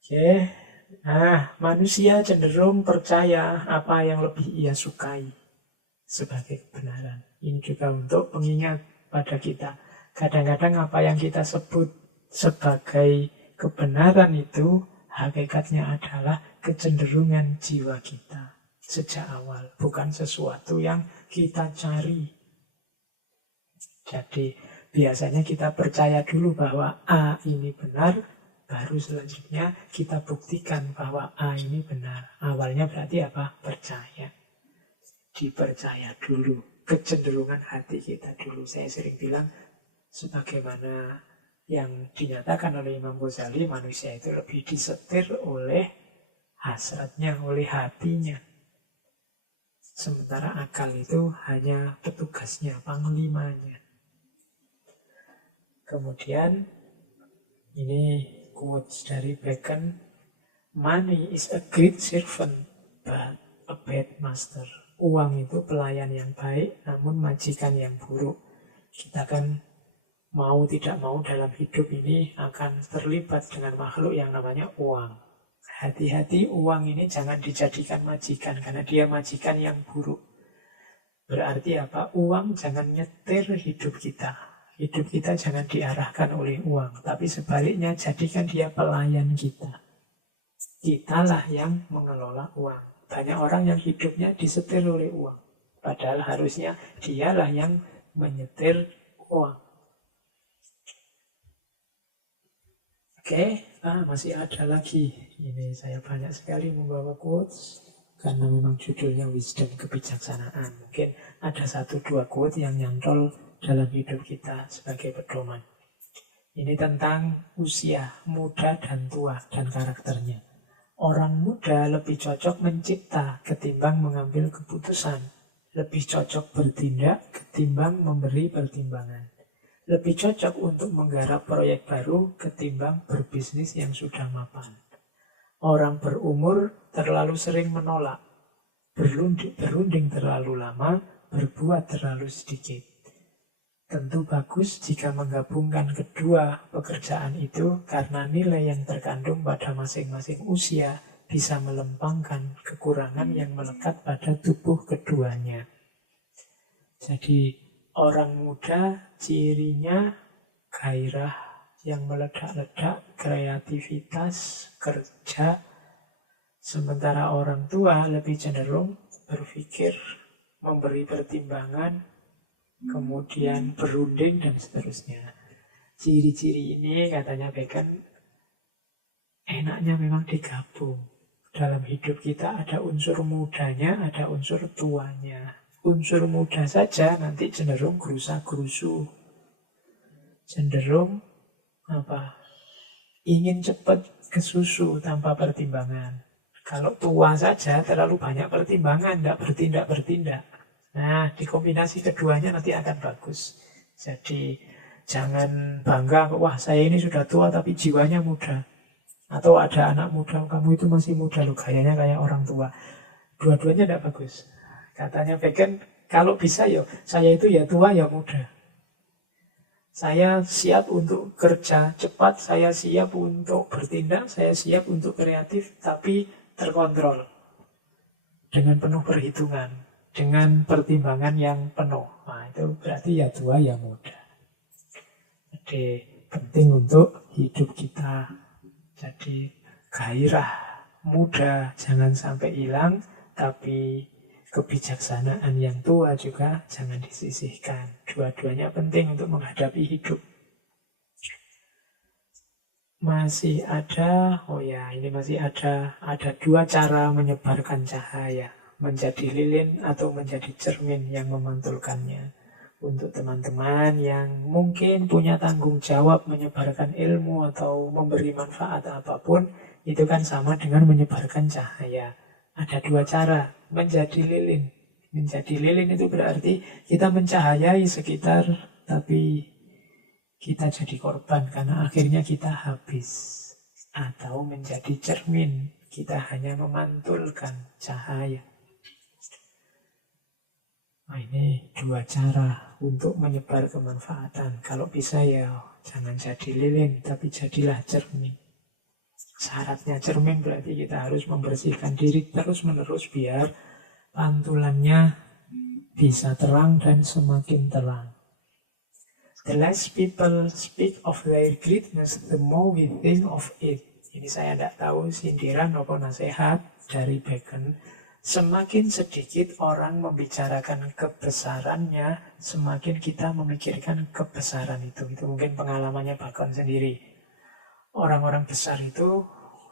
Oke. Nah, manusia cenderung percaya apa yang lebih ia sukai sebagai kebenaran. Ini juga untuk pengingat pada kita. Kadang-kadang apa yang kita sebut sebagai kebenaran itu hakikatnya adalah kecenderungan jiwa kita sejak awal, bukan sesuatu yang kita cari. Jadi biasanya kita percaya dulu bahwa A ini benar, baru selanjutnya kita buktikan bahwa A ini benar. Awalnya berarti apa? Percaya. Dipercaya dulu, kecenderungan hati kita dulu. Saya sering bilang, sebagaimana yang dinyatakan oleh Imam Ghazali, manusia itu lebih disetir oleh hasratnya, oleh hatinya. Sementara akal itu hanya petugasnya, panglimanya. Kemudian, ini quotes dari Bacon, money is a great servant, but a bad master. Uang itu pelayan yang baik, namun majikan yang buruk. Kita kan mau tidak mau dalam hidup ini akan terlibat dengan makhluk yang namanya uang. Hati-hati, uang ini jangan dijadikan majikan, karena dia majikan yang buruk. Berarti apa? Uang jangan nyetir hidup kita. Hidup kita jangan diarahkan oleh uang, tapi sebaliknya jadikan dia pelayan kita. Kitalah yang mengelola uang. Banyak orang yang hidupnya disetir oleh uang, padahal harusnya dialah yang menyetir uang. Oke, masih ada lagi. Ini saya banyak sekali membawa quotes karena memang judulnya wisdom, kebijaksanaan. Mungkin ada 1-2 quote yang nyantol dalam hidup kita sebagai pedoman. Ini tentang usia, muda dan tua, dan karakternya. Orang muda lebih cocok mencipta ketimbang mengambil keputusan. Lebih cocok bertindak ketimbang memberi pertimbangan. Lebih cocok untuk menggarap proyek baru ketimbang berbisnis yang sudah mapan. Orang berumur terlalu sering menolak, berunding terlalu lama, berbuat terlalu sedikit. Tentu bagus jika menggabungkan kedua pekerjaan itu karena nilai yang terkandung pada masing-masing usia bisa melempangkan kekurangan yang melekat pada tubuh keduanya. Jadi orang muda cirinya gairah yang meledak-ledak, kreativitas, kerja, Sementara orang tua lebih cenderung berpikir, memberi pertimbangan, kemudian berunding, dan seterusnya. Ciri-ciri ini katanya Bacon enaknya memang digabung. Dalam hidup kita ada unsur mudanya, ada unsur tuanya. Unsur muda saja nanti cenderung gerusa-gerusu. Cenderung ingin cepat ke susu tanpa pertimbangan. Kalau tua saja terlalu banyak pertimbangan, tidak bertindak-bertindak. Nah, dikombinasi keduanya nanti akan bagus. Jadi, jangan bangga, wah saya ini sudah tua tapi jiwanya muda. Atau ada anak muda, kamu itu masih muda loh, gayanya kayak orang tua. Dua-duanya tidak bagus. Katanya Bacon, kalau bisa ya, saya itu ya tua ya muda. Saya siap untuk kerja cepat, saya siap untuk bertindak, saya siap untuk kreatif, tapi terkontrol. Dengan penuh perhitungan, dengan pertimbangan yang penuh. Nah, itu berarti ya tua ya muda. Jadi penting untuk hidup kita. Jadi gairah muda jangan sampai hilang, tapi kebijaksanaan yang tua juga jangan disisihkan. Dua-duanya penting untuk menghadapi hidup. Masih ada, masih ada dua cara menyebarkan cahaya. Menjadi lilin atau menjadi cermin yang memantulkannya. Untuk teman-teman yang mungkin punya tanggung jawab menyebarkan ilmu atau memberi manfaat apapun, itu kan sama dengan menyebarkan cahaya. Ada dua cara, menjadi lilin. Menjadi lilin itu berarti kita mencahayai sekitar, tapi kita jadi korban karena akhirnya kita habis. Atau menjadi cermin, kita hanya memantulkan cahaya. Nah, ini dua cara untuk menyebar kemanfaatan. Kalau bisa ya jangan jadi lilin, tapi jadilah cermin. Syaratnya cermin berarti kita harus membersihkan diri terus-menerus biar pantulannya bisa terang dan semakin terang. The less people speak of their greatness, the more we think of it. Ini saya tidak tahu sindiran maupun nasihat dari Bacon. Semakin sedikit orang membicarakan kebesarannya, semakin kita memikirkan kebesaran itu. Itu mungkin pengalamannya Bacon sendiri. Orang-orang besar itu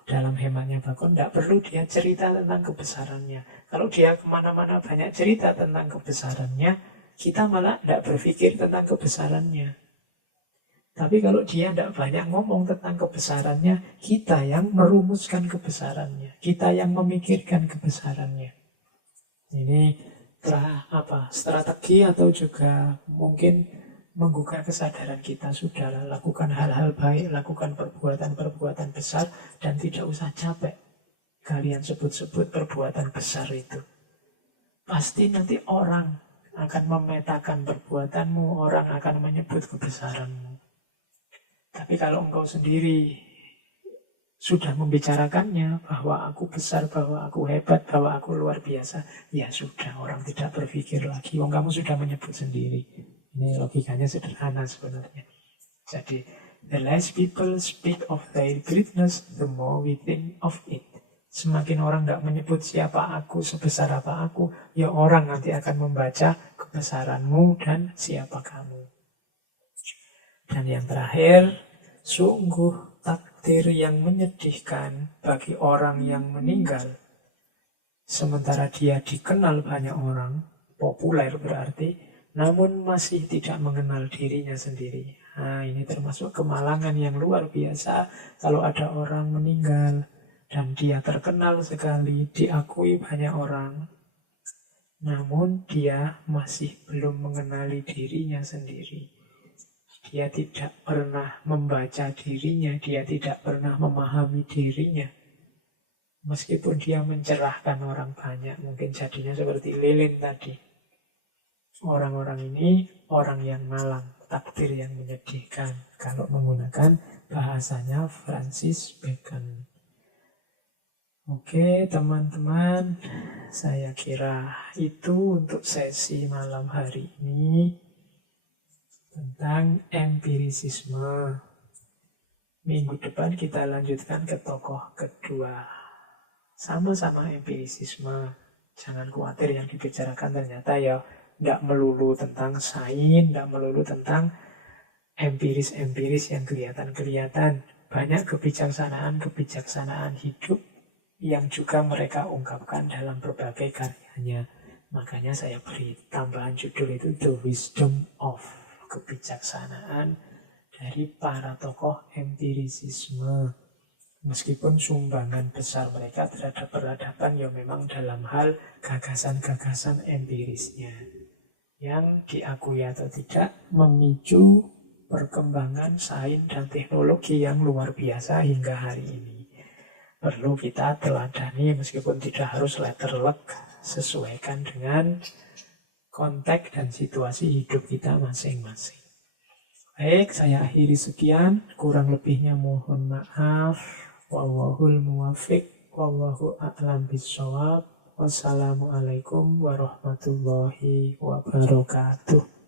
dalam hematnya Bacon tidak perlu dia cerita tentang kebesarannya. Kalau dia kemana-mana banyak cerita tentang kebesarannya, kita malah tidak berpikir tentang kebesarannya. Tapi kalau dia tidak banyak ngomong tentang kebesarannya, kita yang merumuskan kebesarannya, kita yang memikirkan kebesarannya. Ini strategi atau juga mungkin menggugah kesadaran kita. Sudahlah, lakukan hal-hal baik, lakukan perbuatan-perbuatan besar, dan tidak usah capek kalian sebut-sebut perbuatan besar itu. Pasti nanti orang akan memetakan perbuatanmu, orang akan menyebut kebesaranmu. Tapi kalau engkau sendiri sudah membicarakannya, bahwa aku besar, bahwa aku hebat, bahwa aku luar biasa, ya sudah, orang tidak berpikir lagi. Kamu sudah menyebut sendiri. Ini logikanya sederhana sebenarnya. Jadi, the less people speak of their greatness, the more we think of it. Semakin orang tidak menyebut siapa aku, sebesar apa aku, ya orang nanti akan membaca kebesaranmu dan siapa kamu. Dan yang terakhir, sungguh takdir yang menyedihkan bagi orang yang meninggal. Sementara dia dikenal banyak orang, populer berarti, namun masih tidak mengenal dirinya sendiri. Nah, ini termasuk kemalangan yang luar biasa kalau ada orang meninggal dan dia terkenal sekali, diakui banyak orang, namun dia masih belum mengenali dirinya sendiri. Dia tidak pernah membaca dirinya, dia tidak pernah memahami dirinya. Meskipun dia mencerahkan orang banyak, mungkin jadinya seperti lilin tadi. Orang-orang ini orang yang malang, takdir yang menyedihkan. Kalau menggunakan bahasanya Francis Bacon. Oke teman-teman, saya kira itu untuk sesi malam hari ini tentang empirisisme. Minggu depan kita lanjutkan ke tokoh kedua. Sama-sama empirisisme. Jangan khawatir yang dibicarakan ternyata ya tidak melulu tentang sains, tidak melulu tentang empiris-empiris yang kelihatan-kelihatan. Banyak kebijaksanaan hidup yang juga mereka ungkapkan dalam berbagai karyanya. Makanya saya beri tambahan judul itu The Wisdom of, kebijaksanaan dari para tokoh empirisisme. Meskipun sumbangan besar mereka terhadap peradaban ya memang dalam hal gagasan-gagasan empirisnya, yang diakui atau tidak memicu perkembangan sains dan teknologi yang luar biasa hingga hari ini. Perlu kita teladani meskipun tidak harus letter luck, sesuaikan dengan konteks dan situasi hidup kita masing-masing. Baik, saya akhiri sekian. Kurang lebihnya mohon maaf. Wallahul muwaffiq, wallahu a'lam bishawab. Wassalamualaikum warahmatullahi wabarakatuh.